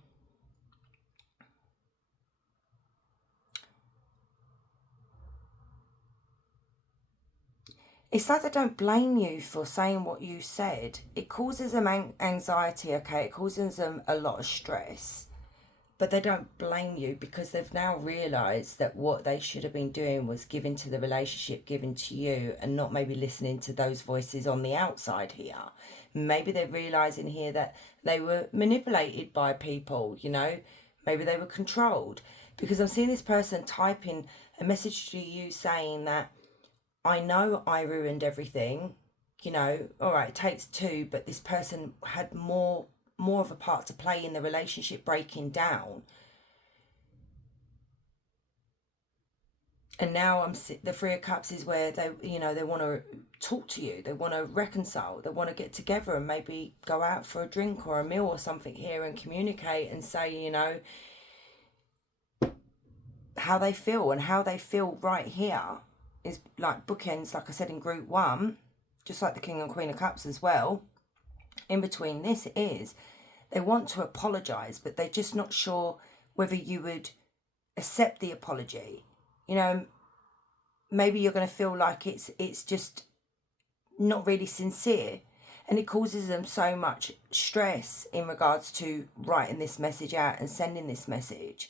it's like they don't blame you for saying what you said. It causes them anxiety, okay? It causes them a lot of stress. But they don't blame you because they've now realised that what they should have been doing was giving to the relationship, giving to you, and not maybe listening to those voices on the outside here. Maybe they're realising here that they were manipulated by people, you know? Maybe they were controlled. Because I'm seeing this person typing a message to you saying that, I know I ruined everything, you know, all right, it takes two, but this person had more of a part to play in the relationship breaking down. And now the Three of Cups is where they, you know, they want to talk to you, they want to reconcile, they want to get together and maybe go out for a drink or a meal or something here and communicate and say, you know, how they feel. And how they feel right here is like bookends, like I said, in group one, just like the King and Queen of Cups as well. In between this is they want to apologise, but they're just not sure whether you would accept the apology. You know, maybe you're going to feel like it's just not really sincere, and it causes them so much stress in regards to writing this message out and sending this message.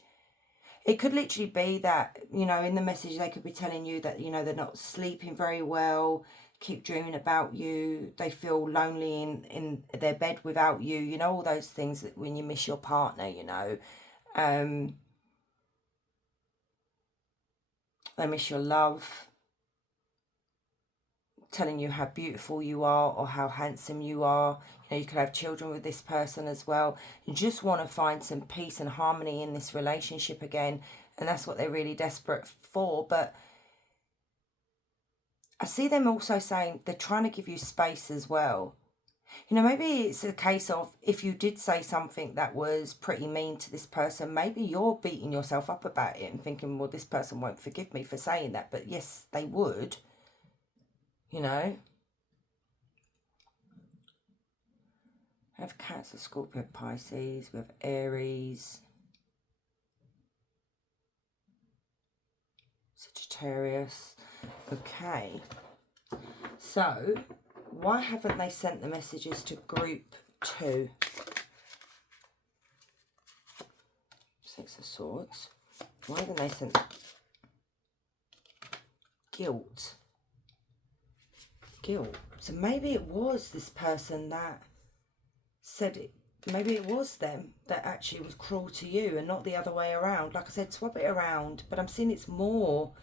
It could literally be that, you know, in the message they could be telling you that, you know, they're not sleeping very well, keep dreaming about you, they feel lonely in their bed without you, you know, all those things that when you miss your partner, you know. They miss your love, telling you how beautiful you are or how handsome you are. You know, you could have children with this person as well. You just want to find some peace and harmony in this relationship again, and that's what they're really desperate for. But I see them also saying they're trying to give you space as well. You know, maybe it's a case of if you did say something that was pretty mean to this person, maybe you're beating yourself up about it and thinking, well, this person won't forgive me for saying that. But yes, they would, you know. We have Cancer, Scorpio, Pisces. We have Aries, Sagittarius. Okay. So, why haven't they sent the messages to group 2? Six of Swords. Why haven't they sent guilt? Guilt. So maybe it was this person that said it. Maybe it was them that actually was cruel to you and not the other way around. Like I said, swap it around. But I'm seeing it's more.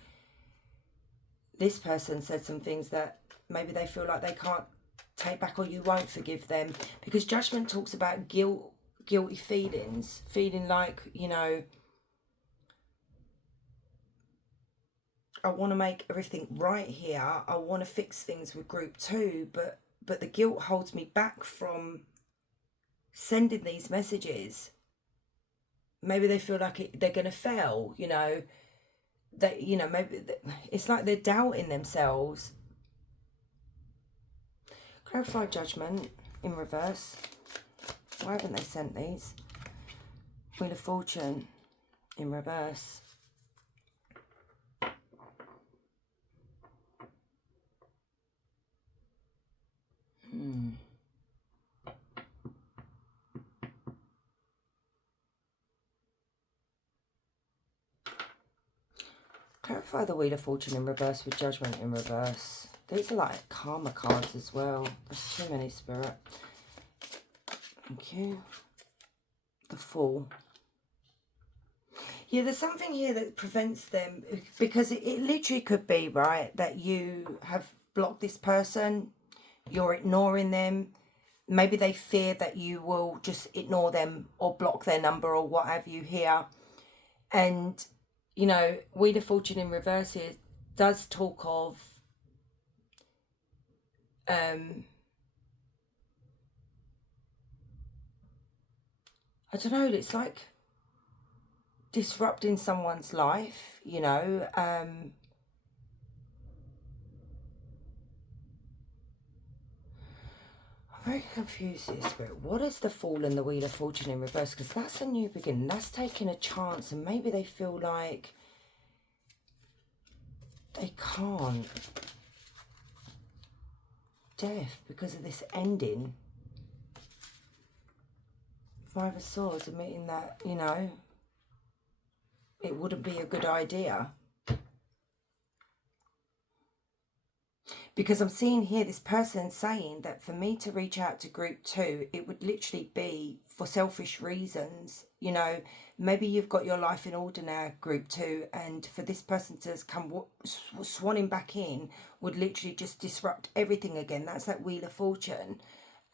This person said some things that maybe they feel like they can't take back, or you won't forgive them. Because Judgment talks about guilty feelings. Feeling like, you know, I want to make everything right here. I want to fix things with group 2. But the guilt holds me back from sending these messages. Maybe they feel like they're going to fail, you know. They, you know, maybe it's like they're doubting themselves. Clarify Judgment in reverse. Why haven't they sent these? Wheel of Fortune in reverse. Clarify Clarify the Wheel of Fortune in reverse with Judgment in reverse. These are like karma cards as well. There's too many, Spirit. Thank you. The Fool. Yeah, there's something here that prevents them, because it literally could be, right, that you have blocked this person, you're ignoring them. Maybe they fear that you will just ignore them or block their number or what have you here. And, you know, Wheel of Fortune in reverse here does talk of I don't know, it's like disrupting someone's life, you know. I'm very confused here, Spirit. What is the Fool and the Wheel of Fortune in reverse? Because that's a new beginning. That's taking a chance, and maybe they feel like they can't. Death, because of this ending. Five of Swords, admitting that, you know, it wouldn't be a good idea. Because I'm seeing here this person saying that for me to reach out to group 2, it would literally be for selfish reasons. You know, maybe you've got your life in order now, group 2, and for this person to come swanning back in would literally just disrupt everything again. That's that Wheel of Fortune.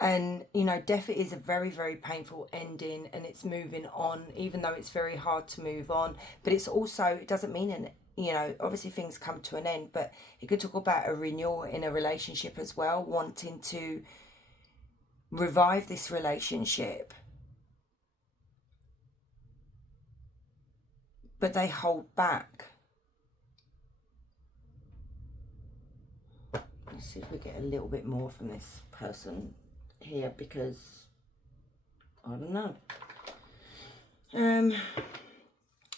And, you know, death is a very, very painful ending, and it's moving on, even though it's very hard to move on. But it's also, it doesn't mean, you know, obviously things come to an end, but it could talk about a renewal in a relationship as well, wanting to revive this relationship. But they hold back. Let's see if we get a little bit more from this person here, because I don't know.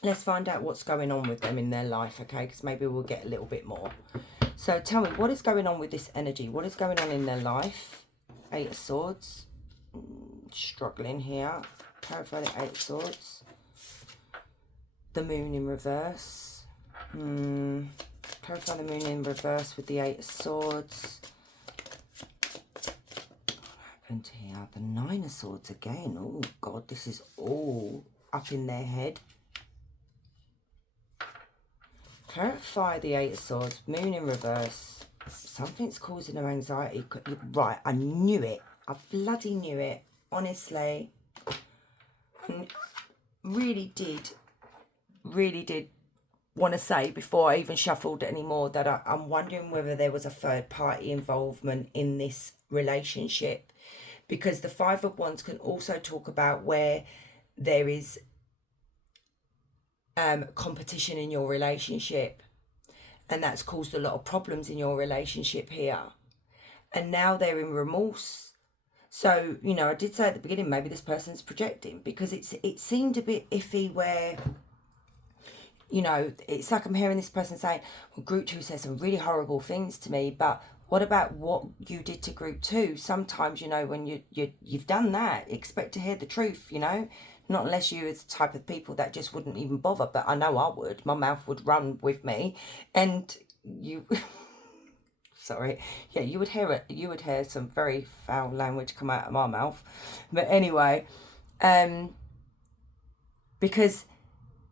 Let's find out what's going on with them in their life, okay? Because maybe we'll get a little bit more. So tell me, what is going on with this energy? What is going on in their life? Eight of Swords. Struggling here. Clarify the Eight of Swords. The Moon in reverse. Clarify the Moon in reverse with the Eight of Swords. Here, the Nine of Swords again. Oh God, this is all up in their head. Clarify the Eight of Swords. Moon in reverse. Something's causing them anxiety. Right, I knew it. I bloody knew it. Honestly, I really did want to say before I even shuffled anymore that I'm wondering whether there was a third party involvement in this relationship. Because the Five of Wands can also talk about where there is competition in your relationship. And that's caused a lot of problems in your relationship here. And now they're in remorse. So, you know, I did say at the beginning, maybe this person's projecting. Because it seemed a bit iffy where, you know, it's like I'm hearing this person saying, well, group 2 says some really horrible things to me, but what about what you did to group 2? Sometimes, you know, when you've done that, expect to hear the truth, you know. Not unless you are the type of people that just wouldn't even bother. But I know I would. My mouth would run with me. And you... sorry. Yeah, you would hear it. You would hear some very foul language come out of my mouth. But anyway, because...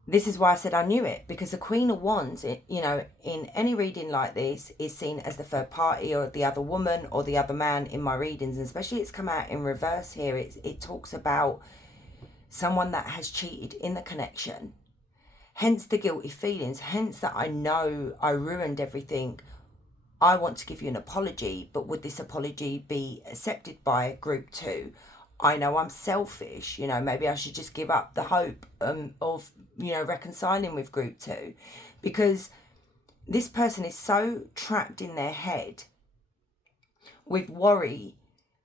this is why I said I knew it, because the Queen of Wands, you know, in any reading like this is seen as the third party or the other woman or the other man in my readings. And especially it's come out in reverse here. It talks about someone that has cheated in the connection. Hence the guilty feelings. Hence that I know I ruined everything. I want to give you an apology, but would this apology be accepted by group 2? I know I'm selfish, you know, maybe I should just give up the hope of, you know, reconciling with group 2, because this person is so trapped in their head with worry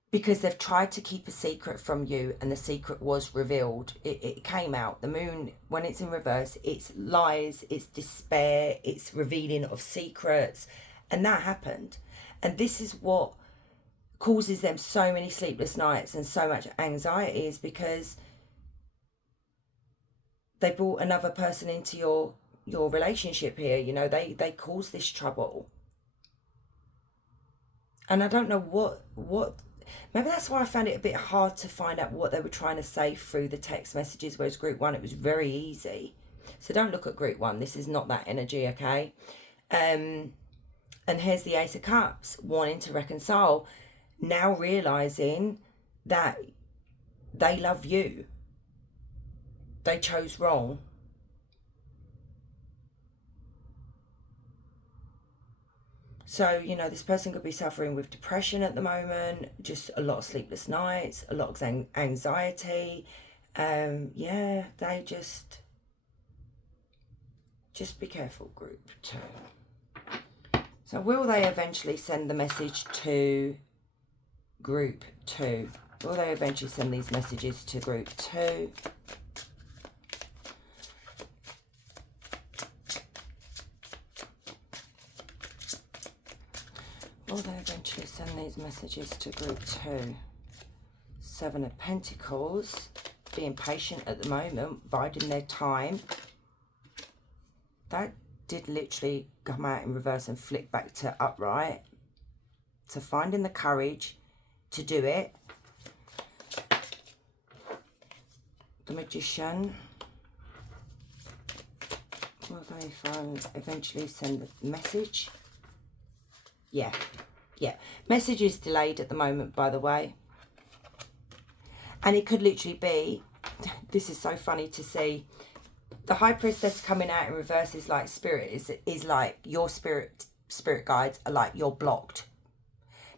because they've tried to keep a secret from you and the secret was revealed. It came out. The Moon, when it's in reverse, it's lies, it's despair, it's revealing of secrets, and that happened. And this is what causes them so many sleepless nights and so much anxiety, is because they brought another person into your your relationship here. You know, they cause this trouble. And I don't know what maybe that's why I found it a bit hard to find out what they were trying to say through the text messages, whereas group one, it was very easy. So don't look at group one. This is not that energy, okay? And here's the Ace of Cups, wanting to reconcile, now realizing that they love you. They chose wrong. So, you know, this person could be suffering with depression at the moment, just a lot of sleepless nights, a lot of anxiety. Yeah, they just be careful, group two. So will they eventually send the message to group two? Will they eventually send these messages to group two? Will they eventually send these messages to group two? Seven of Pentacles, being patient at the moment, biding their time. That did literally come out in reverse and flip back to upright. So finding the courage to do it. The Magician. Will they eventually send the message? Yeah. Message is delayed at the moment, by the way. And it could literally be, this is so funny to see, the High Priestess coming out in reverse is like spirit, is like your spirit guides are like you're blocked.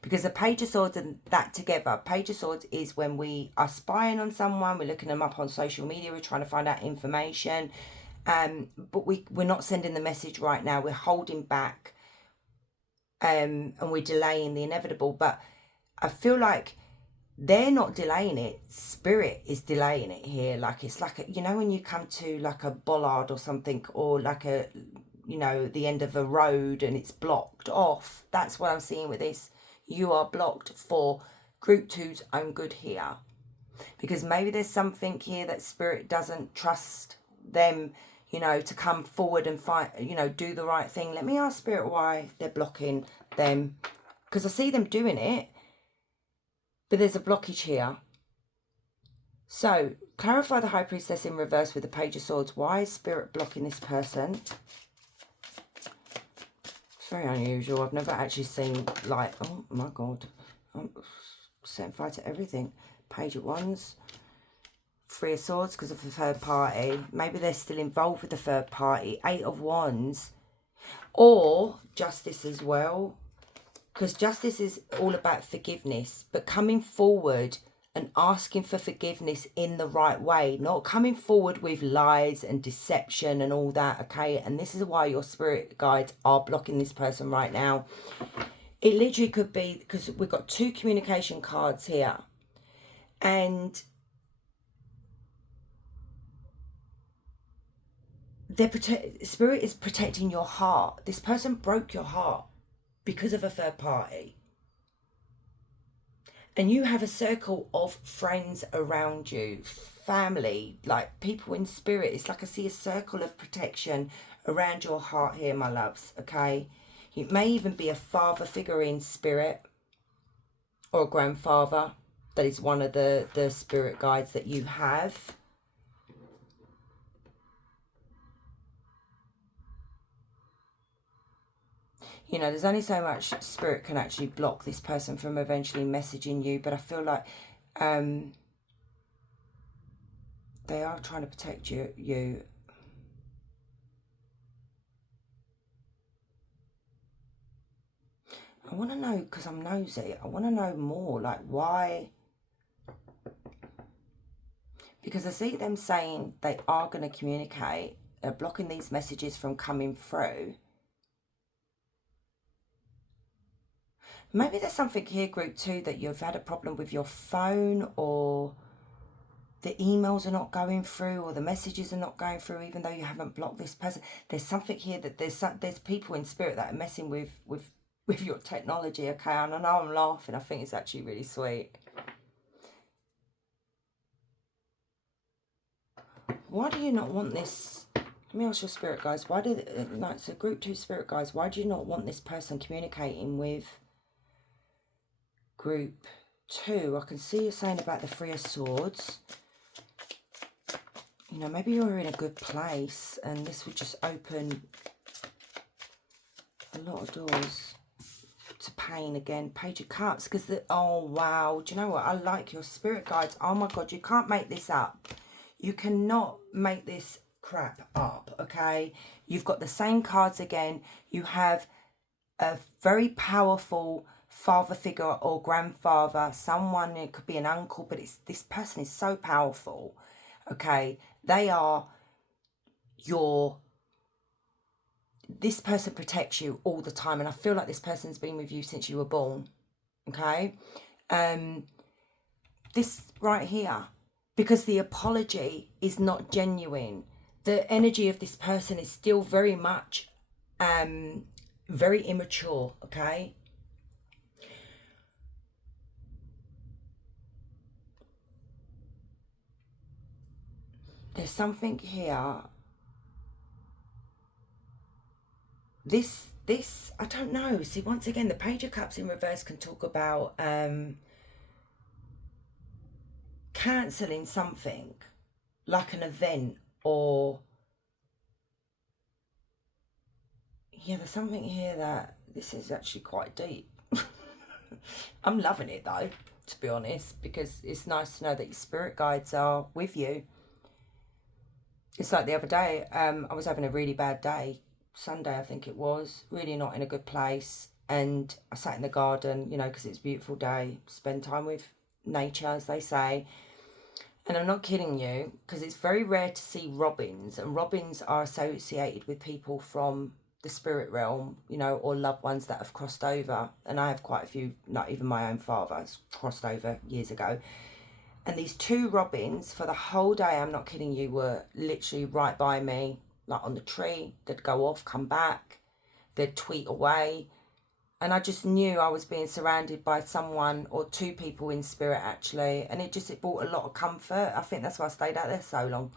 Because the Page of Swords and that together, Page of Swords is when we are spying on someone, we're looking them up on social media, we're trying to find out information, but we're not sending the message right now, we're holding back, and we're delaying the inevitable. But I feel like they're not delaying it, spirit is delaying it here. Like it's like you know, when you come to like a bollard or something, or like a, you know, the end of a road and it's blocked off. That's what I'm seeing with this. You are blocked for group two's own good here, because maybe there's something here that spirit doesn't trust them, you know, to come forward and fight, you know, do the right thing. Let me ask spirit why they're blocking them, because I see them doing it, but there's a blockage here. So clarify the High Priestess in reverse with the Page of Swords. Why is spirit blocking this person? It's very unusual. I've never actually seen, like, oh my god, I'm setting fire to everything. Page of Wands, Three of Swords because of the third party. Maybe they're still involved with the third party. Eight of Wands, or Justice as well, because Justice is all about forgiveness, but coming forward and asking for forgiveness in the right way, not coming forward with lies and deception and all that, okay? And this is why your spirit guides are blocking this person right now. It literally could be because we've got two communication cards here, and spirit is protecting your heart. This person broke your heart because of a third party. And you have a circle of friends around you, family, like people in spirit. It's like I see a circle of protection around your heart here, my loves, okay? It may even be a father figure in spirit, or a grandfather that is one of the spirit guides that you have. You know, there's only so much spirit can actually block this person from eventually messaging you, but I feel like they are trying to protect you. I want to know, because I'm nosy, I want to know more, like why. Because I see them saying they are going to communicate, blocking these messages from coming through. Maybe there's something here, group two, that you've had a problem with your phone, or the emails are not going through, or the messages are not going through, even though you haven't blocked this person. There's something here that there's people in spirit that are messing with your technology, okay? And I know I'm laughing. I think it's actually really sweet. Why do you not want this? Let Let me ask your spirit guys, why did, like, so group 2 spirit guys, why do you not want this person communicating with group 2? I can see you're saying about the 3 of Swords. You know, maybe you're in a good place and this would just open a lot of doors to pain again. Page of Cups, because oh wow, do you know what? I like your spirit guides. Oh my God, you can't make this up. You cannot make this crap up, okay? You've got the same cards again. You have a very powerful father figure or grandfather, someone, it could be an uncle, but this person is so powerful, okay? They are this person protects you all the time, and I feel like this person's been with you since you were born, okay? This right here, because the apology is not genuine. The energy of this person is still very much very immature, okay? There's something here. This, I don't know. See, once again, the Page of Cups in reverse can talk about cancelling something, like an event, or yeah, there's something here that this is actually quite deep. I'm loving it though, to be honest, because it's nice to know that your spirit guides are with you. It's like the other day, I was having a really bad day, Sunday I think it was, really not in a good place, and I sat in the garden, you know, because it's a beautiful day, spend time with nature, as they say. And I'm not kidding you, because it's very rare to see robins, and robins are associated with people from the spirit realm, you know, or loved ones that have crossed over. And I have quite a few, not even my own father has crossed over years ago. And these 2 robins, for the whole day, I'm not kidding you, were literally right by me, like on the tree. They'd go off, come back, they'd tweet away. And I just knew I was being surrounded by someone, or 2 people in spirit actually. And it brought a lot of comfort. I think that's why I stayed out there so long.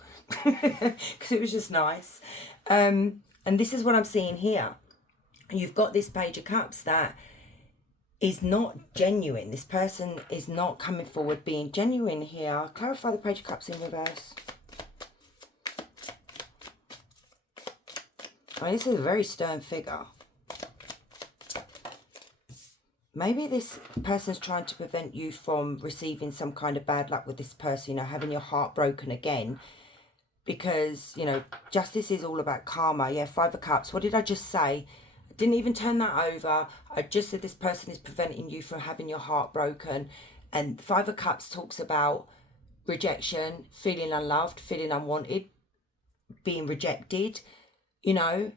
Because it was just nice. And this is what I'm seeing here. You've got this Page of Cups that is not genuine. This person is not coming forward being genuine here. Clarify the Page of Cups in reverse. I mean, this is a very stern figure. Maybe this person's trying to prevent you from receiving some kind of bad luck with this person, you know, having your heart broken again. Because, you know, justice is all about karma. Yeah, 5 of Cups. What did I just say? I didn't even turn that over. I just said this person is preventing you from having your heart broken. And 5 of Cups talks about rejection, feeling unloved, feeling unwanted, being rejected, you know.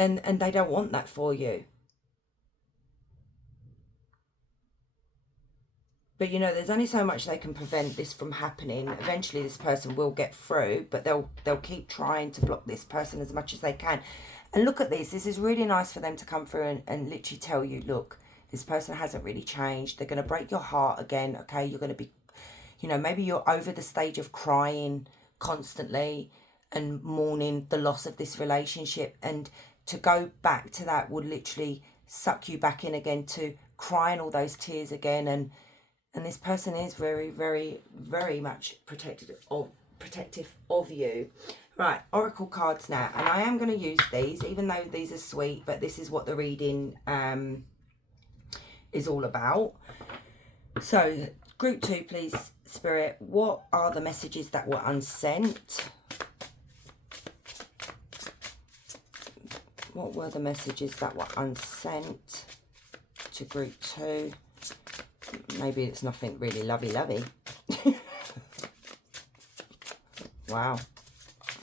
And they don't want that for you. But, you know, there's only so much they can prevent this from happening. Eventually this person will get through, but they'll keep trying to block this person as much as they can. And look at this. This is really nice for them to come through and literally tell you, look, this person hasn't really changed. They're going to break your heart again, okay? You're going to be, you know, maybe you're over the stage of crying constantly and mourning the loss of this relationship. And to go back to that would literally suck you back in again to crying all those tears again. And this person is very, very, very much protective of you. Right, Oracle cards now. And I am going to use these, even though these are sweet, but this is what the reading is all about. So, group 2, please, Spirit. What are the messages that were unsent? What were the messages that were unsent to group 2? Maybe it's nothing really lovey-lovey. Wow.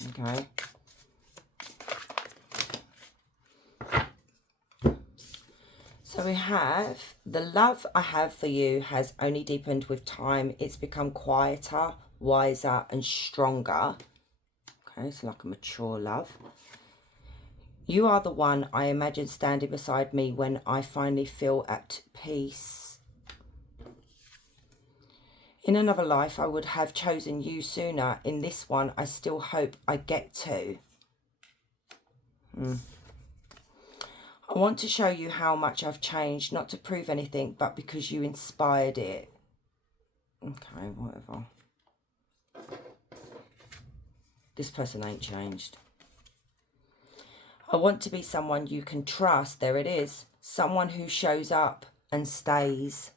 Okay. So we have, the love I have for you has only deepened with time. It's become quieter, wiser and stronger. Okay, so like a mature love. You are the one I imagine standing beside me when I finally feel at peace. In another life, I would have chosen you sooner. In this one, I still hope I get to. I want to show you how much I've changed, not to prove anything, but because you inspired it. Okay, whatever. This person ain't changed. I want to be someone you can trust. There it is. Someone who shows up and stays.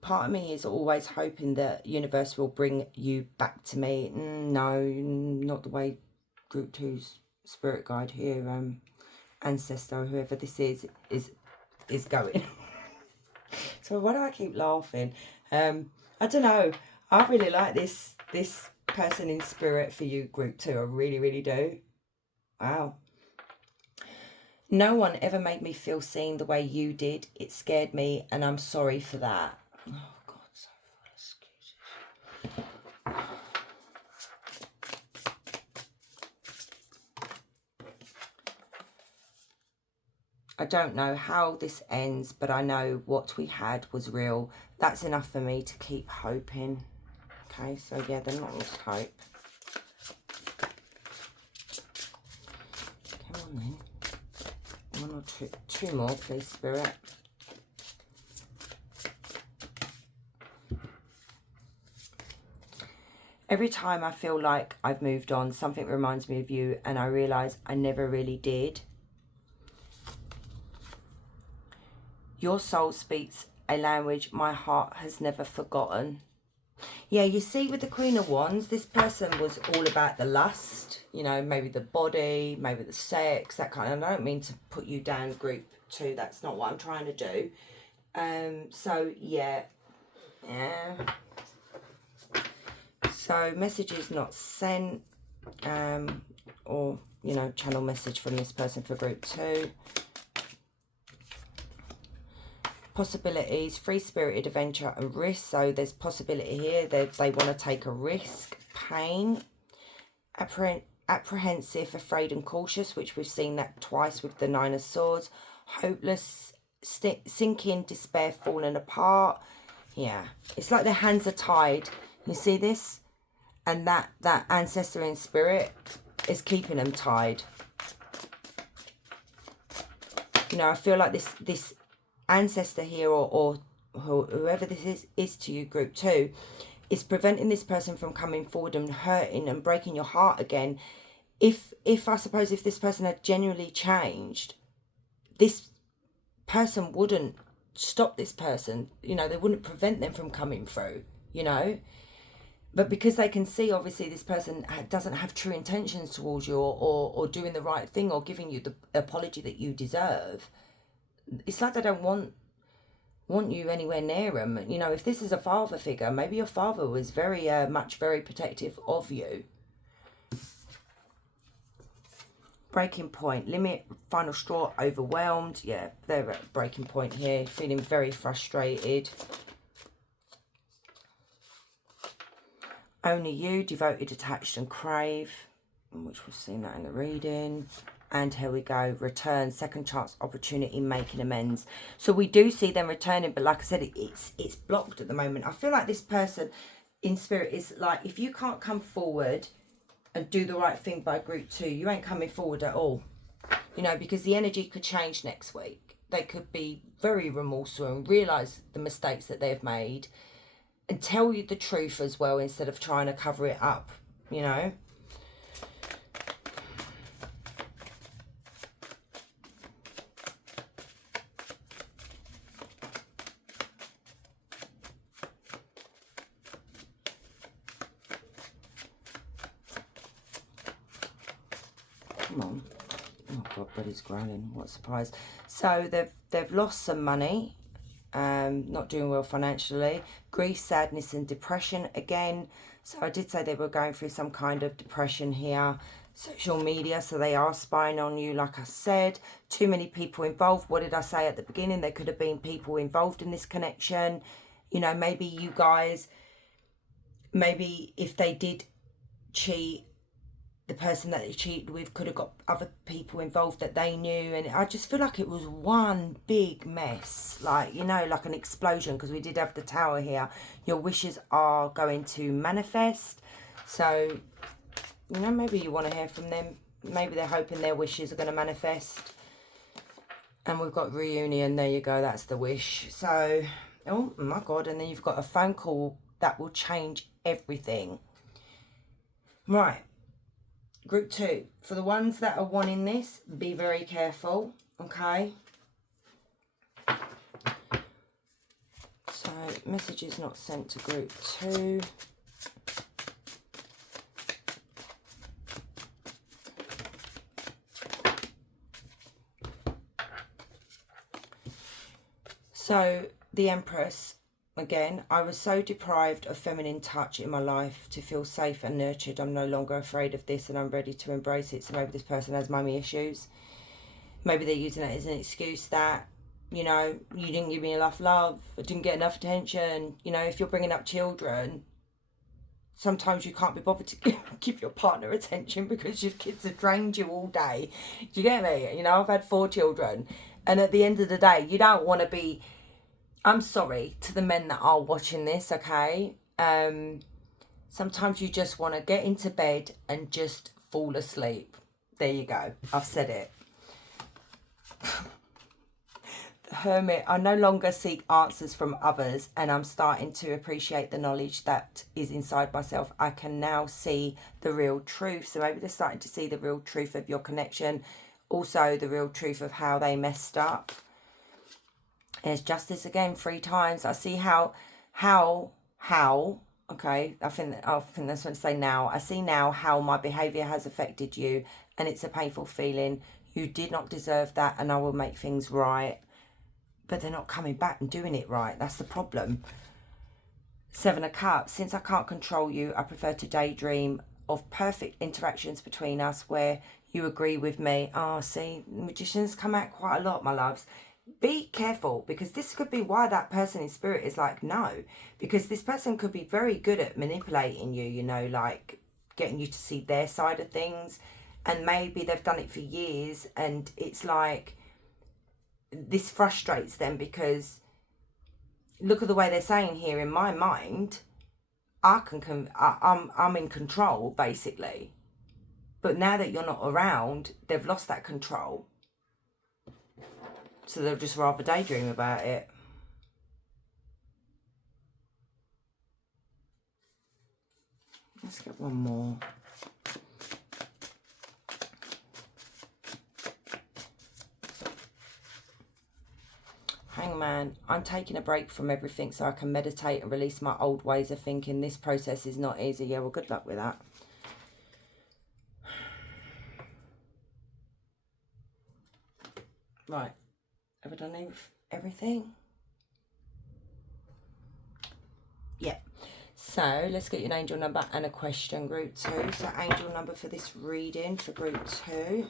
Part of me is always hoping that universe will bring you back to me. No, not the way Group 2's spirit guide here, ancestor, whoever this is going. So why do I keep laughing? I don't know. I really like this person in spirit for you, Group 2. I really, really do. Wow. No one ever made me feel seen the way you did. It scared me, and I'm sorry for that. Oh, God, so full excuses. I don't know how this ends, but I know what we had was real. That's enough for me to keep hoping. Okay, so yeah, they're not lost hope. Come on then. One or two more, please, Spirit. Every time I feel like I've moved on, something reminds me of you, and I realise I never really did. Your soul speaks a language my heart has never forgotten. Yeah, you see with the Queen of Wands, this person was all about the lust, you know, maybe the body, maybe the sex, that kind of, I don't mean to put you down, Group 2, that's not what I'm trying to do. So, yeah. So, messages not sent, or, you know, channel message from this person for Group 2. Possibilities, free-spirited adventure and risk. So there's possibility here that they want to take a risk. Pain, apprehensive, afraid and cautious, which we've seen that twice with the Nine of Swords. Hopeless, sinking, despair, falling apart. Yeah, it's like their hands are tied. You see this? And that ancestor in spirit is keeping them tied. You know, I feel like this ancestor here, or whoever this is to you, Group 2, is preventing this person from coming forward and hurting and breaking your heart again. If I suppose if this person had genuinely changed, this person wouldn't stop this person, you know, they wouldn't prevent them from coming through, you know. But because they can see, obviously, this person doesn't have true intentions towards you, or doing the right thing, or giving you the apology that you deserve, it's like they don't want you anywhere near them. You know, if this is a father figure, maybe your father was very protective of you. Breaking point, limit, final straw, overwhelmed. Yeah, they're at breaking point here, feeling very frustrated. Only you, devoted, attached and crave, which we've seen that in the reading. And here we go, return, second chance, opportunity, making amends. So we do see them returning, but like I said, it's blocked at the moment. I feel like this person in spirit is like, if you can't come forward and do the right thing by Group 2, you ain't coming forward at all. You know, because the energy could change next week. They could be very remorseful and realise the mistakes that they've made and tell you the truth as well, instead of trying to cover it up, you know. Come on. Oh God, Buddy's growling. What a surprise. So they've lost some money. Not doing well financially. Grief, sadness and depression again. So I did say they were going through some kind of depression here. Social media, so they are spying on you, like I said. Too many people involved. What did I say at the beginning? There could have been people involved in this connection. You know, maybe you guys, maybe if they did cheat, the person that they cheated with could have got other people involved that they knew, and I just feel like it was one big mess, like, you know, like an explosion, because we did have the Tower here. Your wishes are going to manifest, so, you know, maybe you want to hear from them. Maybe they're hoping their wishes are going to manifest. And we've got reunion, there you go, that's the wish. So, oh my God, and then you've got a phone call that will change everything. Right. Group 2, for the ones that are wanting this, be very careful, okay? So, messages not sent to group 2. So, the Empress, again, I was so deprived of feminine touch in my life to feel safe and nurtured. I'm no longer afraid of this and I'm ready to embrace it. So maybe this person has mummy issues. Maybe they're using it as an excuse that, you know, you didn't give me enough love, I didn't get enough attention. You know, if you're bringing up children, sometimes you can't be bothered to give your partner attention because your kids have drained you all day. Do you get me? You know, I've had 4 children. And at the end of the day, you don't want to be... I'm sorry to the men that are watching this, okay? Sometimes you just want to get into bed and just fall asleep. There you go. I've said it. The Hermit, I no longer seek answers from others, and I'm starting to appreciate the knowledge that is inside myself. I can now see the real truth. So maybe they're starting to see the real truth of your connection. Also, the real truth of how they messed up. There's justice again 3 times. I see how, okay, I think that's what to say now. I see now how my behaviour has affected you, and it's a painful feeling. You did not deserve that, and I will make things right. But they're not coming back and doing it right. That's the problem. 7 of Cups. Since I can't control you, I prefer to daydream of perfect interactions between us where you agree with me. Oh, see, Magicians come out quite a lot, my loves. Be careful, because this could be why that person in spirit is like, no. Because this person could be very good at manipulating you, you know, like getting you to see their side of things. And maybe they've done it for years, and it's like, this frustrates them because look at the way they're saying here. In my mind, I'm in control, basically. But now that you're not around, they've lost that control. So they'll just rather daydream about it. Let's get one more. Hangman, I'm taking a break from everything so I can meditate and release my old ways of thinking. This process is not easy. Yeah, well, good luck with that. Right. Have I done everything? Yeah. So let's get you an angel number and a question, group 2. So angel number for this reading for group 2.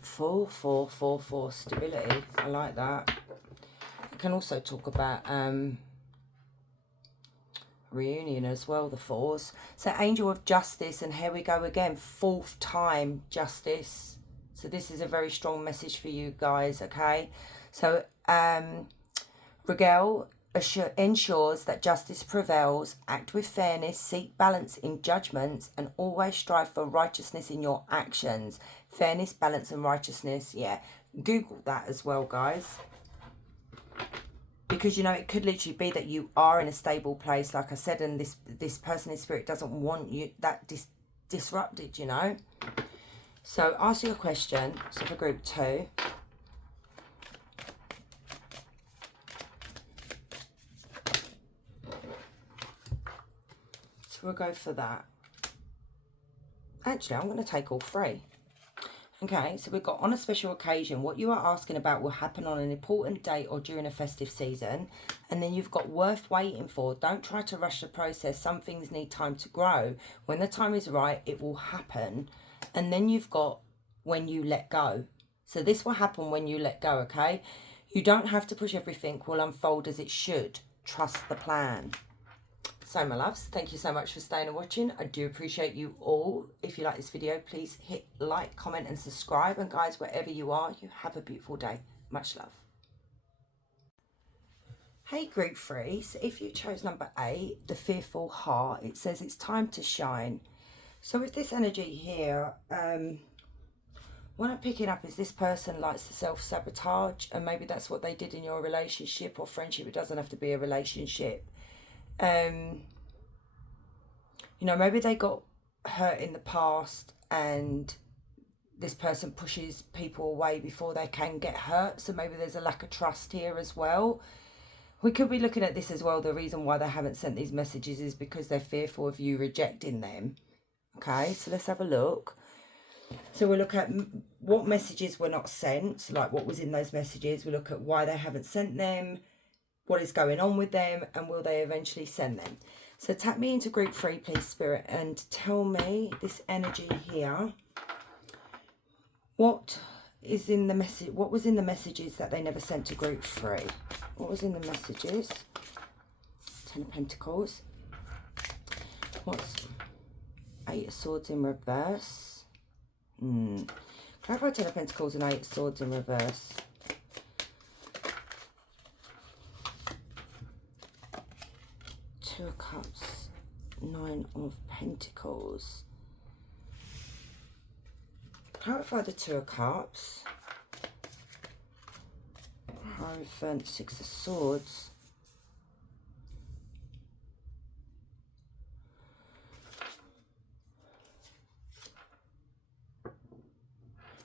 4, 4, 4, 4, stability. I like that. I can also talk about reunion as well, the 4s. So angel of justice, and here we go again, 4th time justice. So this is a very strong message for you guys, okay? So Rigel ensures that justice prevails, act with fairness, seek balance in judgments, and always strive for righteousness in your actions. Fairness, balance, and righteousness. Yeah, Google that as well, guys. Because, you know, it could literally be that you are in a stable place, like I said, and this person in spirit doesn't want you that disrupted, you know. So ask your question. So for group 2. So we'll go for that. Actually, I'm going to take all 3. Okay, so we've got on a special occasion. What you are asking about will happen on an important date or during a festive season. And then you've got worth waiting for. Don't try to rush the process. Some things need time to grow. When the time is right, it will happen. And then you've got when you let go. So this will happen when you let go, okay? You don't have to push everything will unfold as it should. trust the plan. So my loves, thank you so much for staying and watching. I do appreciate you all. If you like this video, please hit like, comment and subscribe. And guys, wherever you are, you have a beautiful day. Much love. Hey group 3, so if you chose number 8, the fearful heart, it says it's time to shine. So with this energy here, what I'm picking up is this person likes to self-sabotage, and maybe that's what they did in your relationship or friendship. It doesn't have to be a relationship. You know, maybe they got hurt in the past and this person pushes people away before they can get hurt. So maybe there's a lack of trust here as well. We could be looking at this as well. The reason why they haven't sent these messages is because they're fearful of you rejecting them. Okay, so let's have a look. So we'll look at what messages were not sent, like what was in those messages. We'll look at why they haven't sent them, what is going on with them, and will they eventually send them. So tap me into group 3, please, Spirit, and tell me this energy here. What is in the message? What was in the messages that they never sent to group 3? What was in the messages? 10 of Pentacles. What's 8 of Swords in reverse? Clarify 10 of Pentacles and 8 of Swords in reverse. Two of Cups, 9 of Pentacles. Clarify the 2 of Cups. Hierophant, 6 of Swords.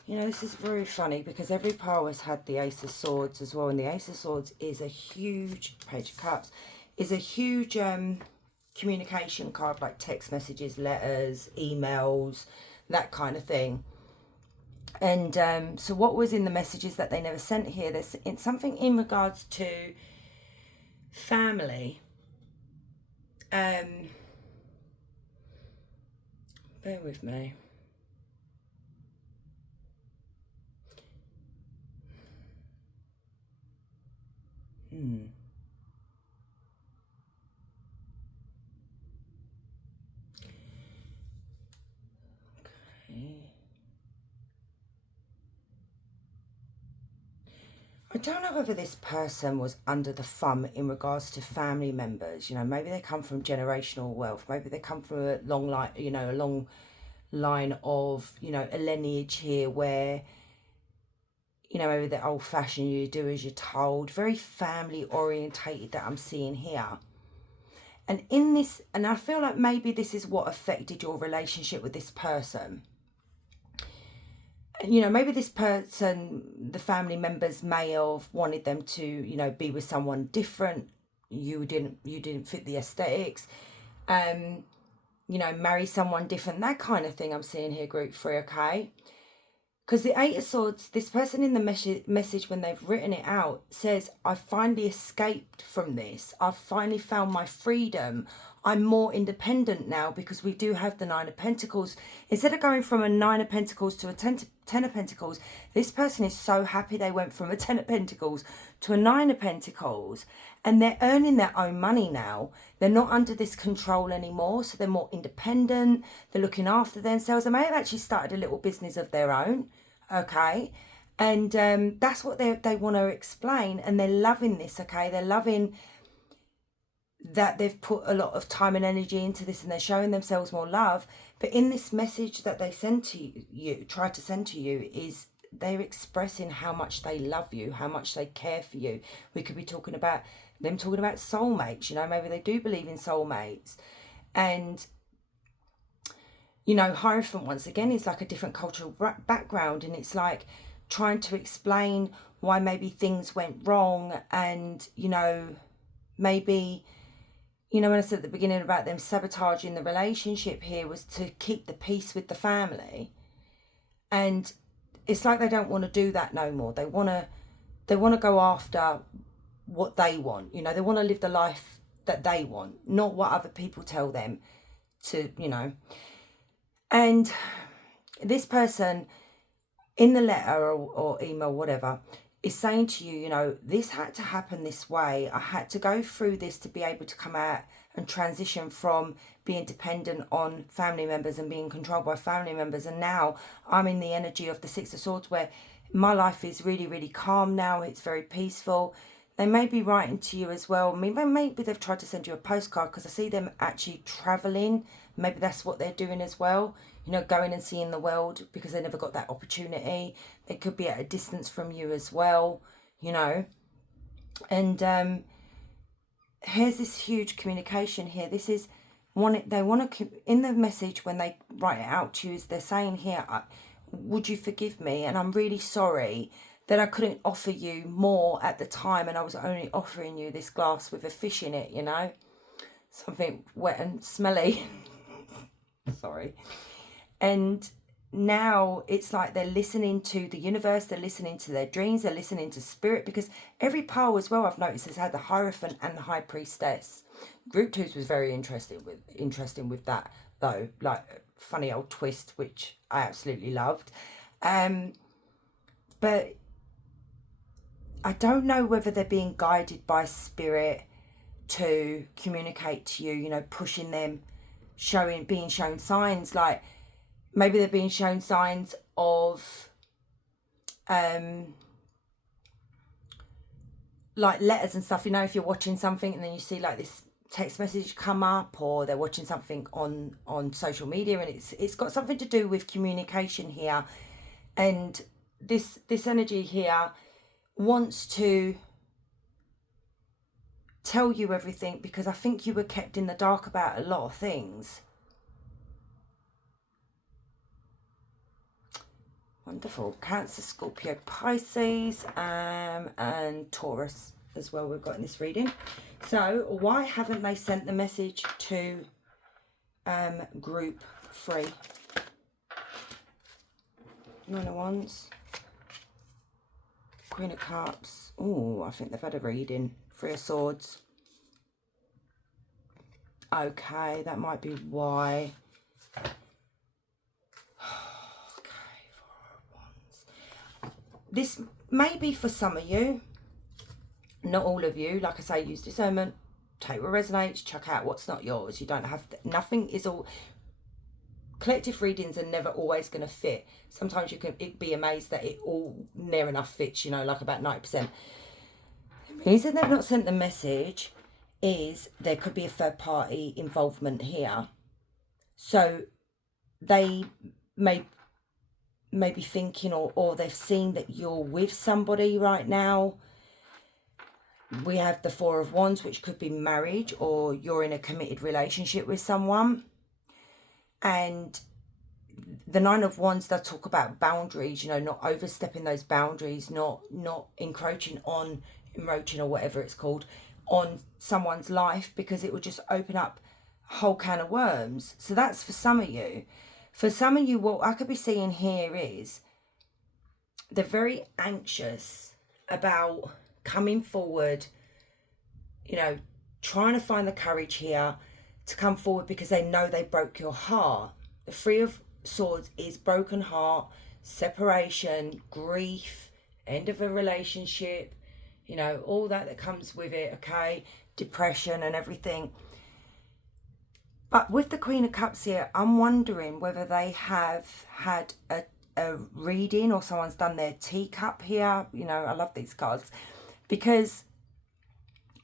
You know, this is very funny because every pile has had the Ace of Swords as well. And the Ace of Swords is a huge, Page of Cups, is a huge communication card, like text messages, letters, emails, that kind of thing. And so what was in the messages that they never sent here? There's something in regards to family. Bear with me. Okay. I don't know whether this person was under the thumb in regards to family members. You know, maybe they come from generational wealth. Maybe they come from a long line, you know, a long line of, you know, a lineage here where, you know, maybe they're old fashioned, you do as you're told. Very family orientated that I'm seeing here. And in this, and I feel like maybe this is what affected your relationship with this person. You know, maybe this person, the family members may have wanted them to, you know, be with someone different. You didn't fit the aesthetics. You know, marry someone different, that kind of thing I'm seeing here, group 3, okay? Because the 8 of Swords, this person in the message when they've written it out says, I finally escaped from this. I've finally found my freedom. I'm more independent now, because we do have the 9 of Pentacles. Instead of going from a 9 of Pentacles to a 10 of Pentacles, this person is so happy they went from a 10 of Pentacles to a 9 of Pentacles. And they're earning their own money now. They're not under this control anymore. So they're more independent. They're looking after themselves. They may have actually started a little business of their own. Okay. And that's what they want to explain. And they're loving this. Okay. They're loving that they've put a lot of time and energy into this, and they're showing themselves more love. But in this message that they send to you, try to send to you, is they're expressing how much they love you, how much they care for you. We could be talking about them talking about soulmates, you know, maybe they do believe in soulmates. And, you know, Hierophant, once again, is like a different cultural background, and it's like trying to explain why maybe things went wrong. And, you know, maybe, you know, when I said at the beginning about them sabotaging the relationship here was to keep the peace with the family. And it's like they don't want to do that no more. They want to go after what they want. You know, they want to live the life that they want, not what other people tell them to, you know. And this person in the letter or email, whatever, is saying to you, you know, this had to happen this way. I had to go through this to be able to come out and transition from being dependent on family members and being controlled by family members. And now I'm in the energy of the Six of Swords, where my life is really, really calm now. It's very peaceful. They may be writing to you as well. I mean, maybe they've tried to send you a postcard, because I see them actually traveling. Maybe that's what they're doing as well. You know, going and seeing the world, because they never got that opportunity. They could be at a distance from you as well, you know. And here's this huge communication here. This is they want to, in the message when they write it out to you, is they're saying here, would you forgive me? And I'm really sorry that I couldn't offer you more at the time, and I was only offering you this glass with a fish in it, you know, something wet and smelly. Sorry. And now it's like they're listening to the universe, they're listening to their dreams, they're listening to spirit, because every pile as well, I've noticed, has had the Hierophant and the High Priestess. Group 2's was very interesting with that, though, like funny old twist, which I absolutely loved. But I don't know whether they're being guided by spirit to communicate to you, you know, pushing them, being shown signs, like maybe they're being shown signs of like letters and stuff, you know, if you're watching something and then you see like this text message come up, or they're watching something on social media, and it's got something to do with communication here. And this energy here wants to tell you everything, because I think you were kept in the dark about a lot of things. Wonderful. Cancer, Scorpio, Pisces, and Taurus as well we've got in this reading. So why haven't they sent the message to group 3? Nine of Wands, Queen of Cups. Oh, I think they've had a reading. 3 of Swords. Okay, that might be why. This may be for some of you, not all of you. Like I say, use discernment, take what resonates, chuck out what's not yours. You don't have to, nothing is all, collective readings are never always going to fit. Sometimes you can be amazed that it all near enough fits, you know, like about 90%. The reason they've not sent the message is there could be a third party involvement here. So they may be thinking, or they've seen that you're with somebody right now. We have the 4 of Wands, which could be marriage, or you're in a committed relationship with someone. And the 9 of Wands does talk about boundaries, you know, not overstepping those boundaries, not encroaching or whatever it's called, on someone's life, because it would just open up a whole can of worms. So that's for some of you. For some of you, what I could be seeing here is they're very anxious about coming forward, you know, trying to find the courage here to come forward, because they know they broke your heart. The 3 of Swords is broken heart, separation, grief, end of a relationship, you know, all that comes with it, okay? Depression and everything. But with the Queen of Cups here, I'm wondering whether they have had a reading, or someone's done their teacup here. You know, I love these cards, because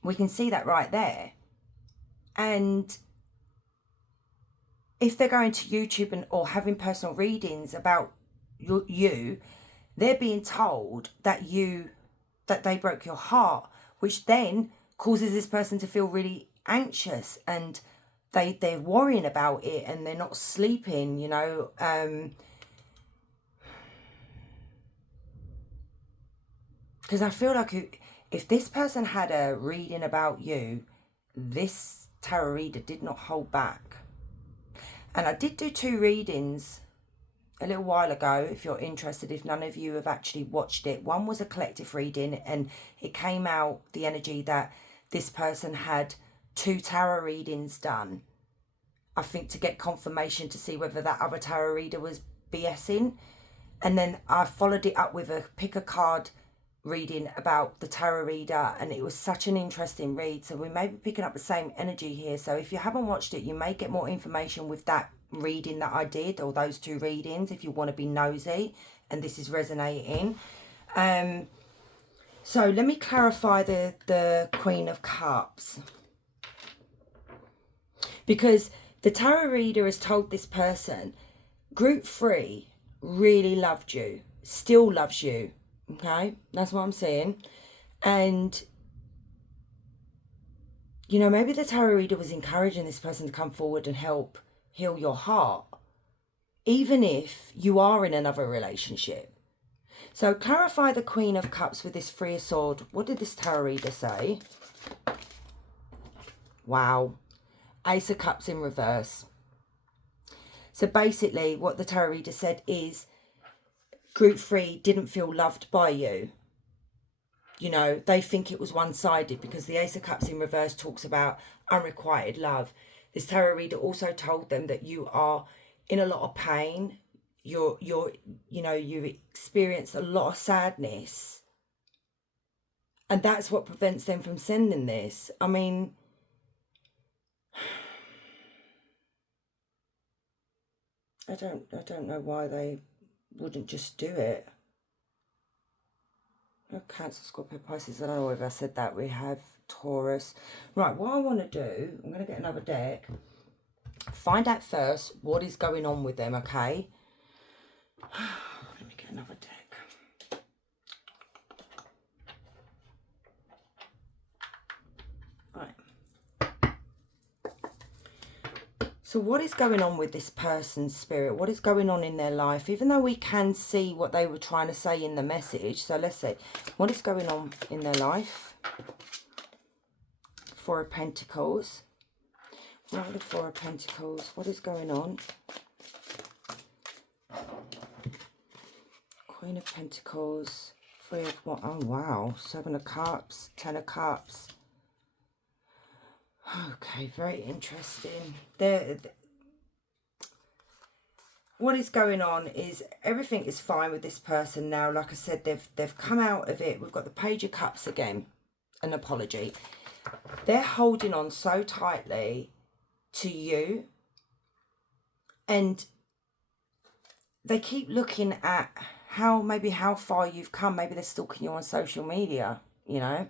we can see that right there. And if they're going to YouTube or having personal readings about you, they're being told that they broke your heart, which then causes this person to feel really anxious, and they're worrying about it, and they're not sleeping, you know. Because I feel like if this person had a reading about you, this tarot reader did not hold back. And I did do 2 readings a little while ago, if you're interested, if none of you have actually watched it. One was a collective reading, and it came out the energy that this person had 2 tarot readings done, I think, to get confirmation to see whether that other tarot reader was BSing. And then I followed it up with a pick a card reading about the tarot reader, and it was such an interesting read. So we may be picking up the same energy here. So if you haven't watched it, you may get more information with that reading that I did, or those two readings, if you want to be nosy and this is resonating. So let me clarify the Queen of Cups, because the tarot reader has told this person, group 3 really loved you, still loves you. Okay, that's what I'm saying. And, you know, maybe the tarot reader was encouraging this person to come forward and help heal your heart, even if you are in another relationship. So clarify the Queen of Cups with this 3 of Swords. What did this tarot reader say? Wow. Ace of Cups in reverse. So basically what the tarot reader said is, group 3 didn't feel loved by you. You know, they think it was one-sided, because the Ace of Cups in reverse talks about unrequited love. This tarot reader also told them that you are in a lot of pain. You know, you've experienced a lot of sadness. And that's what prevents them from sending this. I mean, I don't know why they wouldn't just do it. No, Cancer, Scorpio, Pisces. I don't know if I said that. We have Taurus. Right, what I want to do, I'm going to get another deck. Find out first what is going on with them, okay? Let me get another deck. Right. So what is going on with this person's spirit? What is going on in their life? Even though we can see what they were trying to say in the message. So let's see. What is going on in their life? 4 of Pentacles. What are the 4 of Pentacles? What is going on? Queen of Pentacles. 3 of what? Oh, wow. 7 of Cups. 10 of Cups. Okay, very interesting. What is going on is everything is fine with this person now. Like I said, they've come out of it. We've got the Page of Cups again. An apology. They're holding on so tightly to you, and they keep looking at how far you've come. Maybe they're stalking you on social media, you know,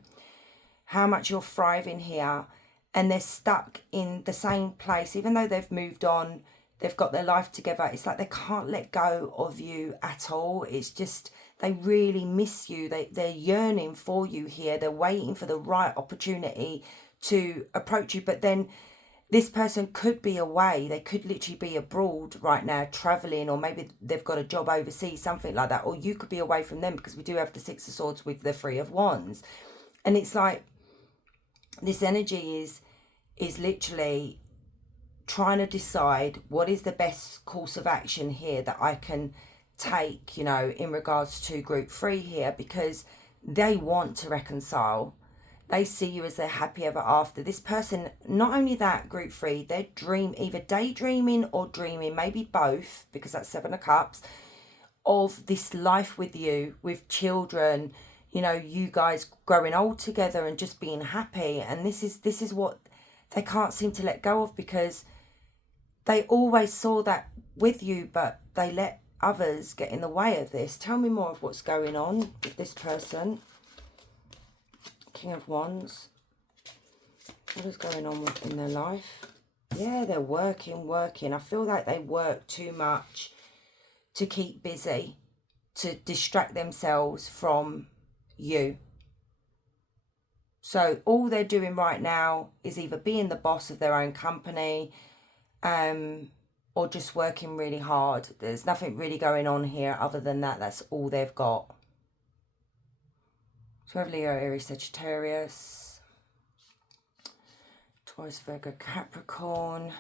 how much you're thriving here. And they're stuck in the same place, even though they've moved on, they've got their life together. It's like they can't let go of you at all. It's just, they really miss you. They're yearning for you here. They're waiting for the right opportunity to approach you. But then this person could be away. They could literally be abroad right now, traveling, or maybe they've got a job overseas, something like that. Or you could be away from them, because we do have the 6 of Swords with the 3 of Wands. And it's like, this energy is literally trying to decide what is the best course of action here that I can take, you know, in regards to group 3 here, because they want to reconcile. They see you as their happy ever after. This person, not only that, group 3, they're either daydreaming or dreaming, maybe both, because that's 7 of Cups, of this life with you, with children, you know, you guys growing old together and just being happy. And this is what they can't seem to let go of, because they always saw that with you, but they let others get in the way of this. Tell me more of what's going on with this person. King of Wands. What is going on in their life? Yeah, they're working. I feel like they work too much to keep busy, to distract themselves from you. So all they're doing right now is either being the boss of their own company, or just working really hard. There's nothing really going on here other than that. That's all they've got. So Leo, Aries, Sagittarius, Taurus, Virgo, Capricorn.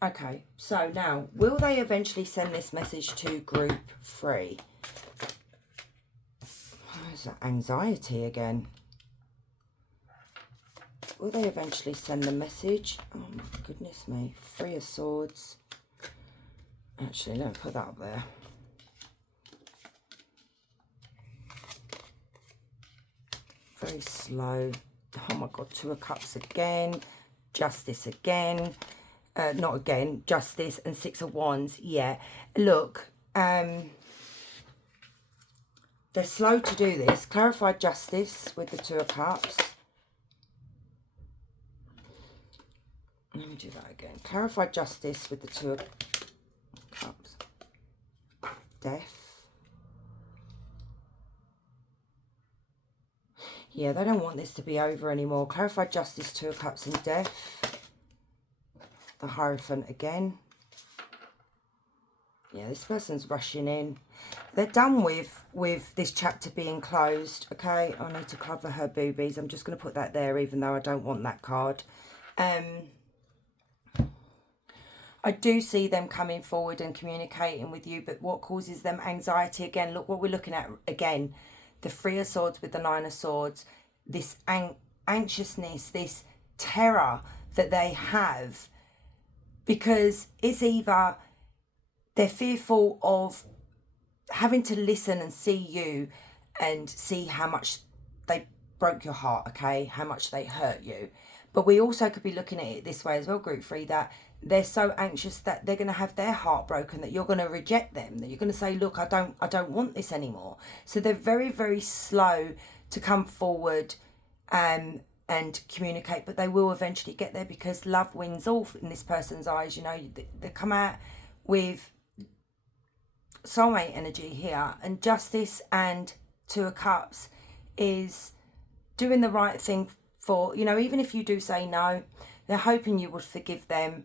Okay, so now, will they eventually send this message to group 3? There's that anxiety again. Will they eventually send the message? Oh my goodness me. 3 of Swords. Actually, let me put that up there. very slow. Oh my God, Two of Cups again. Justice again. Not again, Justice and Six of Wands. Yeah, look, they're slow to do this. Clarify Justice with the Two of Cups. Let me do that again. Clarify Justice with the Two of Cups. Death. Yeah, they don't want this to be over anymore. Clarify Justice, Two of Cups and Death. The Hierophant again. Yeah, this person's rushing in. They're done with this chapter being closed. Okay, I need to cover her boobies. I'm just going to put that there, even though I don't want that card. I do see them coming forward and communicating with you, but what causes them anxiety again? Look what we're looking at again. The Three of Swords with the Nine of Swords. This anxiousness, this terror that they have. Because it's either they're fearful of having to listen and see you and see how much they broke your heart, okay? How much they hurt you. But we also could be looking at it this way as well, Group 3, that they're so anxious that they're going to have their heart broken, that you're going to reject them, that you're going to say, look, I don't want this anymore. So they're very, very slow to come forward and communicate, but they will eventually get there because love wins all in this person's eyes. You know, they come out with soulmate energy here, and Justice and Two of Cups is doing the right thing for, you know, even if you do say no, they're hoping you would forgive them.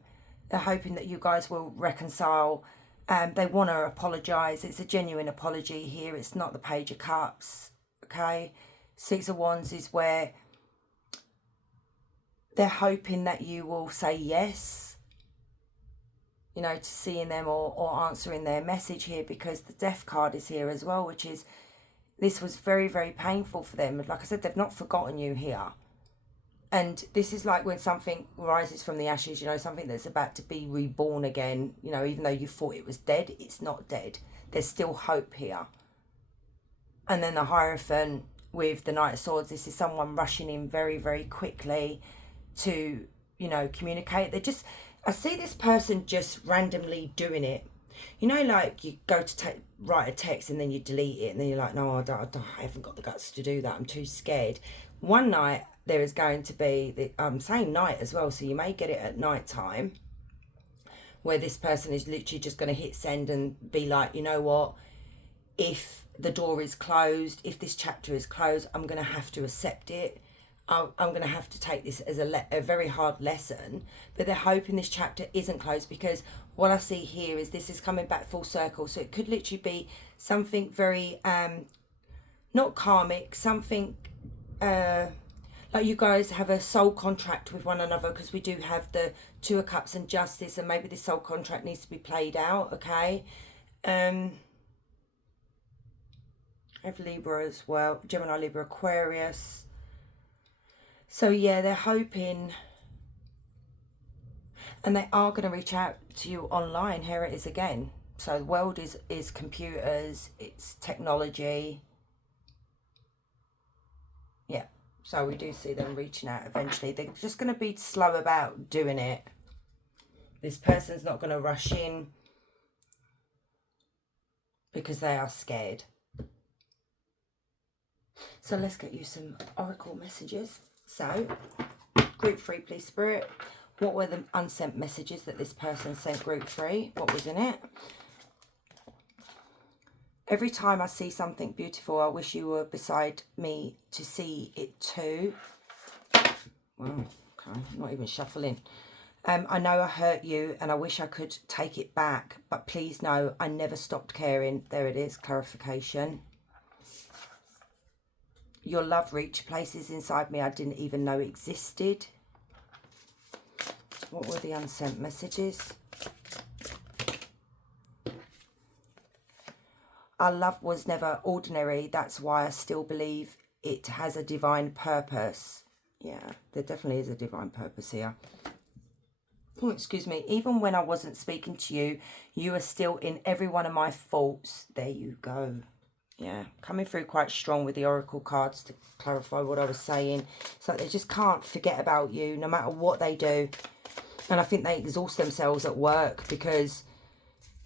They're hoping that you guys will reconcile. They want to apologise. It's a genuine apology here. It's not the Page of Cups, okay? Six of Wands is where they're hoping that you will say yes, you know, to seeing them or answering their message here, because the Death card is here as well, which is, this was very, very painful for them. Like I said, they've not forgotten you here. And this is like when something rises from the ashes, you know, something that's about to be reborn again, you know, even though you thought it was dead, it's not dead. There's still hope here. And then the Hierophant with the Knight of Swords, this is someone rushing in very, very quickly to, you know, communicate. They just, I see this person just randomly doing it. You know, like you go to write a text and then you delete it and then you're like, no, I haven't got the guts to do that. I'm too scared. One night there is going to be, I'm saying night as well, so you may get it at night time, where this person is literally just going to hit send and be like, you know what, if the door is closed, if this chapter is closed, I'm going to have to accept it. I'm going to have to take this as a very hard lesson. But they're hoping this chapter isn't closed, because what I see here is this is coming back full circle. So it could literally be something very, not karmic, something like you guys have a soul contract with one another, because we do have the Two of Cups and Justice, and maybe this soul contract needs to be played out, okay? I have Libra as well, Gemini, Libra, Aquarius. So yeah, they're hoping, and they are going to reach out to you online. Here it is again. So the world is computers, it's technology. Yeah, so we do see them reaching out eventually. They're just going to be slow about doing it. This person's not going to rush in because they are scared. So let's get you some oracle messages. So, Group 3, please, Spirit. What were the unsent messages that this person sent Group 3? What was in it? Every time I see something beautiful, I wish you were beside me to see it too. Wow, okay, not even shuffling. I know I hurt you and I wish I could take it back, but please know I never stopped caring. There it is, clarification. Your love reached places inside me I didn't even know existed. What were the unsent messages? Our love was never ordinary. That's why I still believe it has a divine purpose. Yeah, there definitely is a divine purpose here. Oh, excuse me. Even when I wasn't speaking to you, you are still in every one of my faults. There you go. Yeah, coming through quite strong with the oracle cards to clarify what I was saying. It's like they just can't forget about you no matter what they do. And I think they exhaust themselves at work because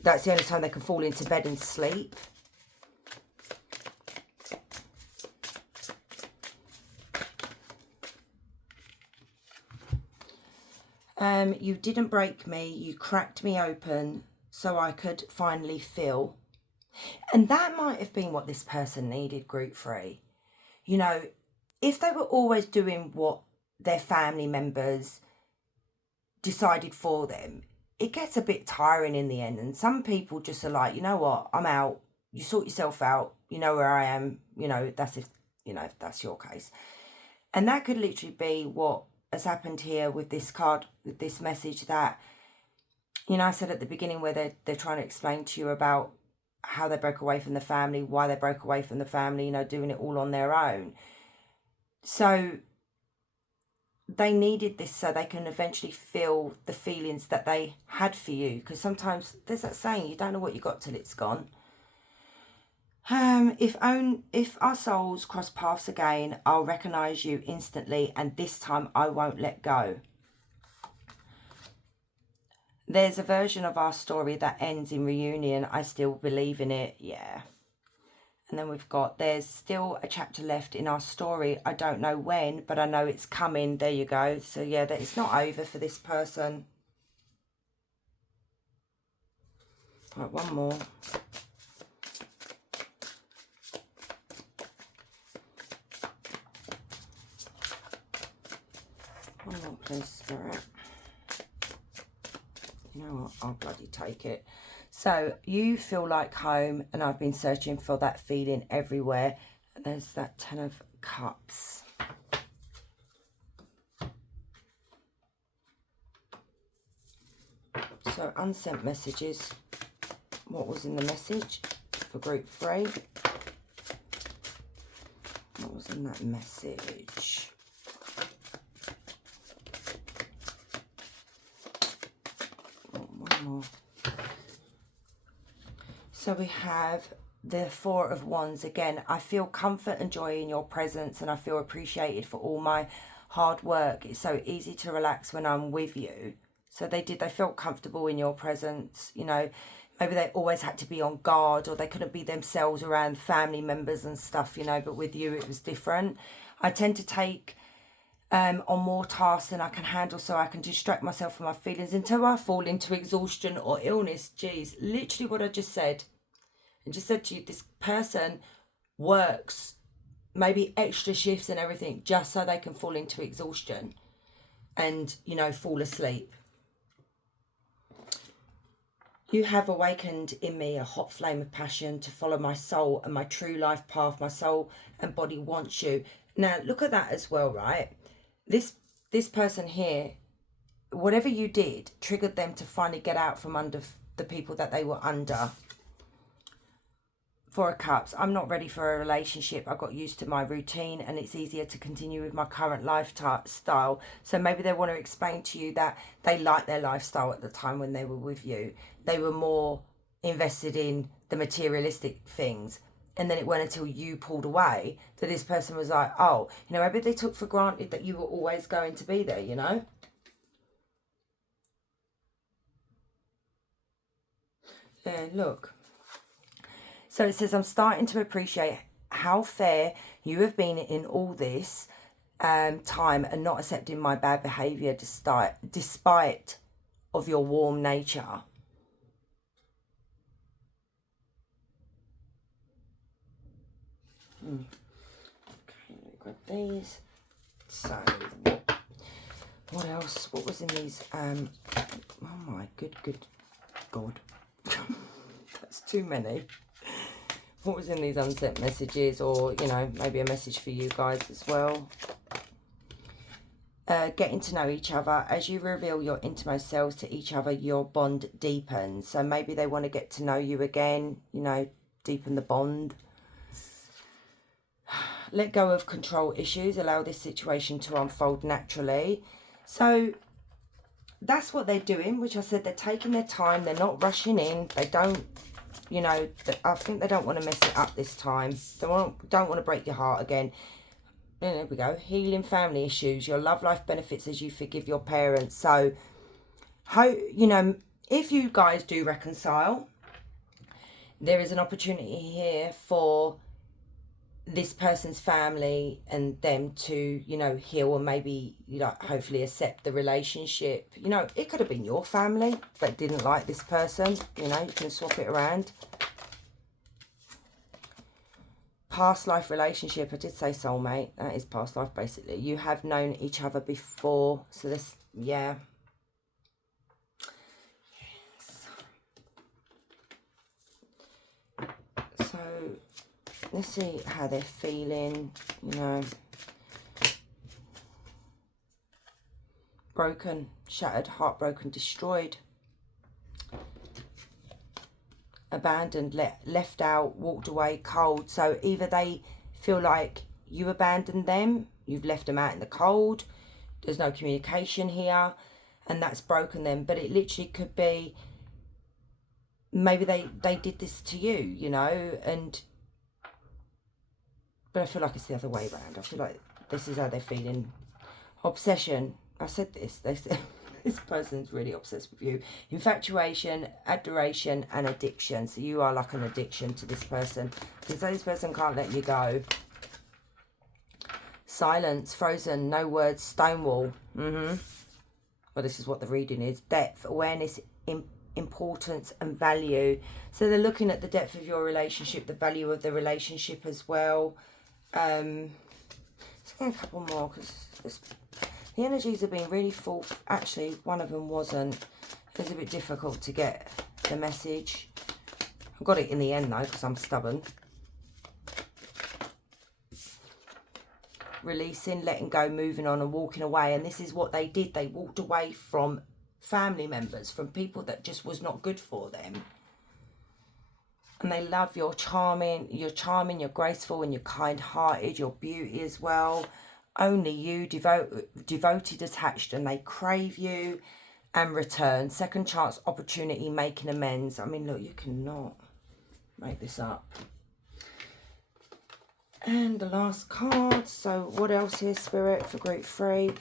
that's the only time they can fall into bed and sleep. You didn't break me, you cracked me open so I could finally feel. And that might have been what this person needed, group 3. You know, if they were always doing what their family members decided for them, it gets a bit tiring in the end. And some people just are like, you know what, I'm out. You sort yourself out. You know where I am. You know, that's if that's your case. And that could literally be what has happened here with this card, with this message that, you know, I said at the beginning where they're trying to explain to you about how they broke away from the family, why they broke away from the family, you know, doing it all on their own. So they needed this so they can eventually feel the feelings that they had for you. Because sometimes there's that saying, you don't know what you got till it's gone. If our souls cross paths again, I'll recognise you instantly, and this time I won't let go. There's a version of our story that ends in reunion. I still believe in it. Yeah. And then we've got, there's still a chapter left in our story. I don't know when, but I know it's coming. There you go. So yeah, that it's not over for this person. Right, one more. One more, please, Spirit. You know what? I'll bloody take it. So you feel like home, and I've been searching for that feeling everywhere. And there's that 10 of Cups. So unsent messages. What was in the message for group 3? What was in that message? One more. So we have the 4 of Wands again. I feel comfort and joy in your presence, and I feel appreciated for all my hard work. It's so easy to relax when I'm with you. So they felt comfortable in your presence. You know, maybe they always had to be on guard, or they couldn't be themselves around family members and stuff, you know, but with you it was different. I tend to take on more tasks than I can handle, so I can distract myself from my feelings until I fall into exhaustion or illness. Geez, literally what I just said. I just said to you, this person works maybe extra shifts and everything just so they can fall into exhaustion and, you know, fall asleep. You have awakened in me a hot flame of passion to follow my soul and my true life path. My soul and body wants you. Now, look at that as well, right? This person here, whatever you did, triggered them to finally get out from under the people that they were under. 4 of Cups. I'm not ready for a relationship. I got used to my routine, and it's easier to continue with my current lifestyle. So maybe they want to explain to you that they liked their lifestyle at the time when they were with you. They were more invested in the materialistic things. And then it wasn't until you pulled away that this person was like, oh, you know, maybe they took for granted that you were always going to be there, you know? Yeah, look. So it says, I'm starting to appreciate how fair you have been in all this time and not accepting my bad behaviour despite of your warm nature. Okay, let me grab these. So, what else? What was in these? Oh my good God. That's too many. What was in these unsent messages, or, you know, maybe a message for you guys as well. Getting to know each other. As you reveal your innermost selves to each other, your bond deepens. So maybe they want to get to know you again, you know, deepen the bond. Let go of control issues. Allow this situation to unfold naturally. So that's what they're doing, which I said they're taking their time. They're not rushing in. They don't you know, I think they don't want to mess it up this time. They don't want to break your heart again. And there we go. Healing family issues. Your love life benefits as you forgive your parents. So, you know, if you guys do reconcile, there is an opportunity here for this person's family and them to, you know, heal, or maybe, you know, hopefully accept the relationship. You know, it could have been your family that didn't like this person. You know, you can swap it around. Past life relationship. I did say soulmate. That is past life, basically. You have known each other before. So this, yeah. Yes. So let's see how they're feeling, you know. Broken, shattered, heartbroken, destroyed, abandoned, left out, walked away, cold. So either they feel like you abandoned them, you've left them out in the cold, there's no communication here, and that's broken them. But it literally could be maybe they did this to you, you know, and but I feel like it's the other way around. I feel like this is how they're feeling. Obsession. I said this. They said this person's really obsessed with you. Infatuation, adoration, and addiction. So you are like an addiction to this person. Because this person can't let you go. Silence, frozen, no words, stonewall. Well, this is what the reading is. Depth, awareness, importance, and value. So they're looking at the depth of your relationship, the value of the relationship as well. Let's get a couple more, because the energies have been really full. Actually, one of them wasn't. It was a bit difficult to get the message. I got it in the end though, because I'm stubborn. Releasing, letting go, moving on, and walking away. And this is what they did. They walked away from family members, from people that just was not good for them. And they love you're charming, you're graceful, and you're kind-hearted, your beauty as well. Only you, devoted, attached, and they crave you and return. Second chance, opportunity, making amends. I mean, look, you cannot make this up. And the last card. So what else here, Spirit, for group 3?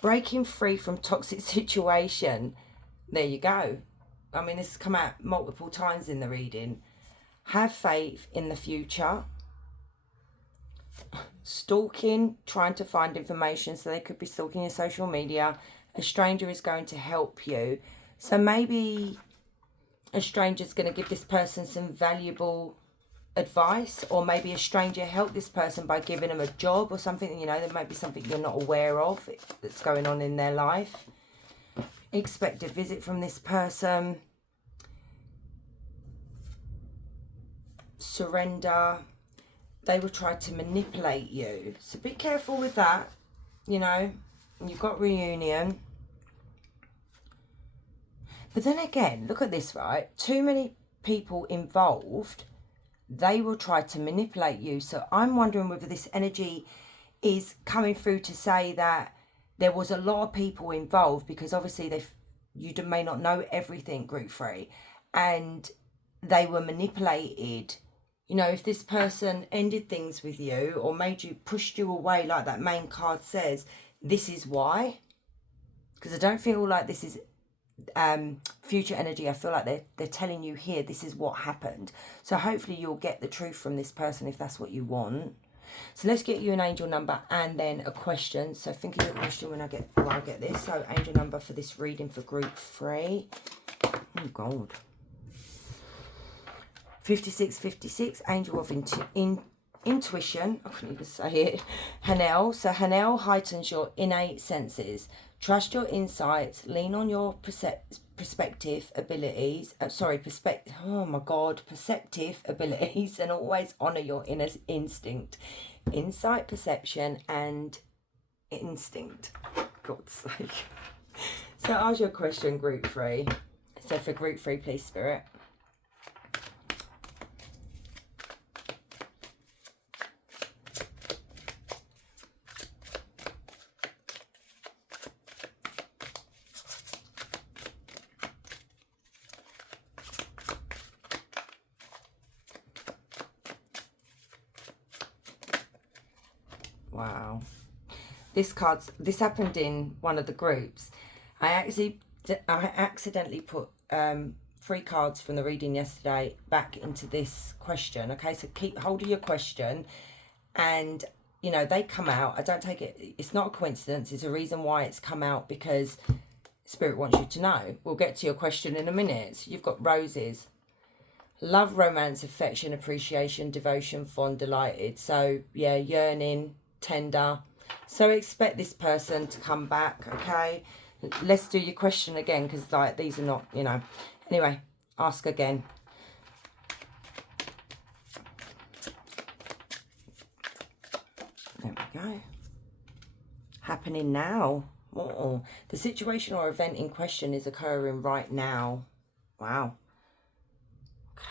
Breaking free from toxic situation. There you go. I mean, this has come out multiple times in the reading. Have faith in the future. Stalking, trying to find information. So they could be stalking your social media. A stranger is going to help you. So maybe a stranger is going to give this person some valuable advice, or maybe a stranger helped this person by giving them a job or something. You know, there might be something you're not aware of that's going on in their life. Expect a visit from this person. Surrender. They will try to manipulate you, so be careful with that. You know, you've got reunion. But then again, look at this, right? Too many people involved, they will try to manipulate you. So I'm wondering whether this energy is coming through to say that there was a lot of people involved, because obviously you may not know everything, group 3, and they were manipulated. You know, if this person ended things with you or pushed you away, like that main card says, this is why. Because I don't feel like this is future energy. I feel like they're telling you here, this is what happened. So hopefully you'll get the truth from this person if that's what you want. So let's get you an angel number and then a question. So think of your question when I get this. So angel number for this reading for group 3. Oh God. 5656, angel of intuition. I couldn't even say it. Hanel. So Hanel heightens your innate senses. Trust your insights. Lean on your perspective abilities. Perceptive abilities, and always honor your inner instinct. Insight, perception, and instinct. God's sake. So ask your question, group 3. So for group 3, please, Spirit. Wow. This happened in one of the groups. I accidentally put 3 cards from the reading yesterday back into this question. Okay, so keep hold of your question, and you know, they come out. I don't take it, it's not a coincidence, it's a reason why it's come out, because Spirit wants you to know. We'll get to your question in a minute. So you've got roses. Love, romance, affection, appreciation, devotion, fond, delighted. So yeah, yearning, tender. So expect this person to come back, okay? Let's do your question again, because like these are not, you know. Anyway, ask again. There we go. Happening now. Oh, the situation or event in question is occurring right now. Wow.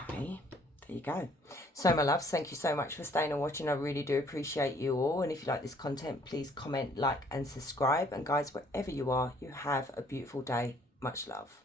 Okay, there you go. So my loves, thank you so much for staying and watching. I really do appreciate you all. And if you like this content, please comment, like and subscribe. And guys, wherever you are, you have a beautiful day. Much love.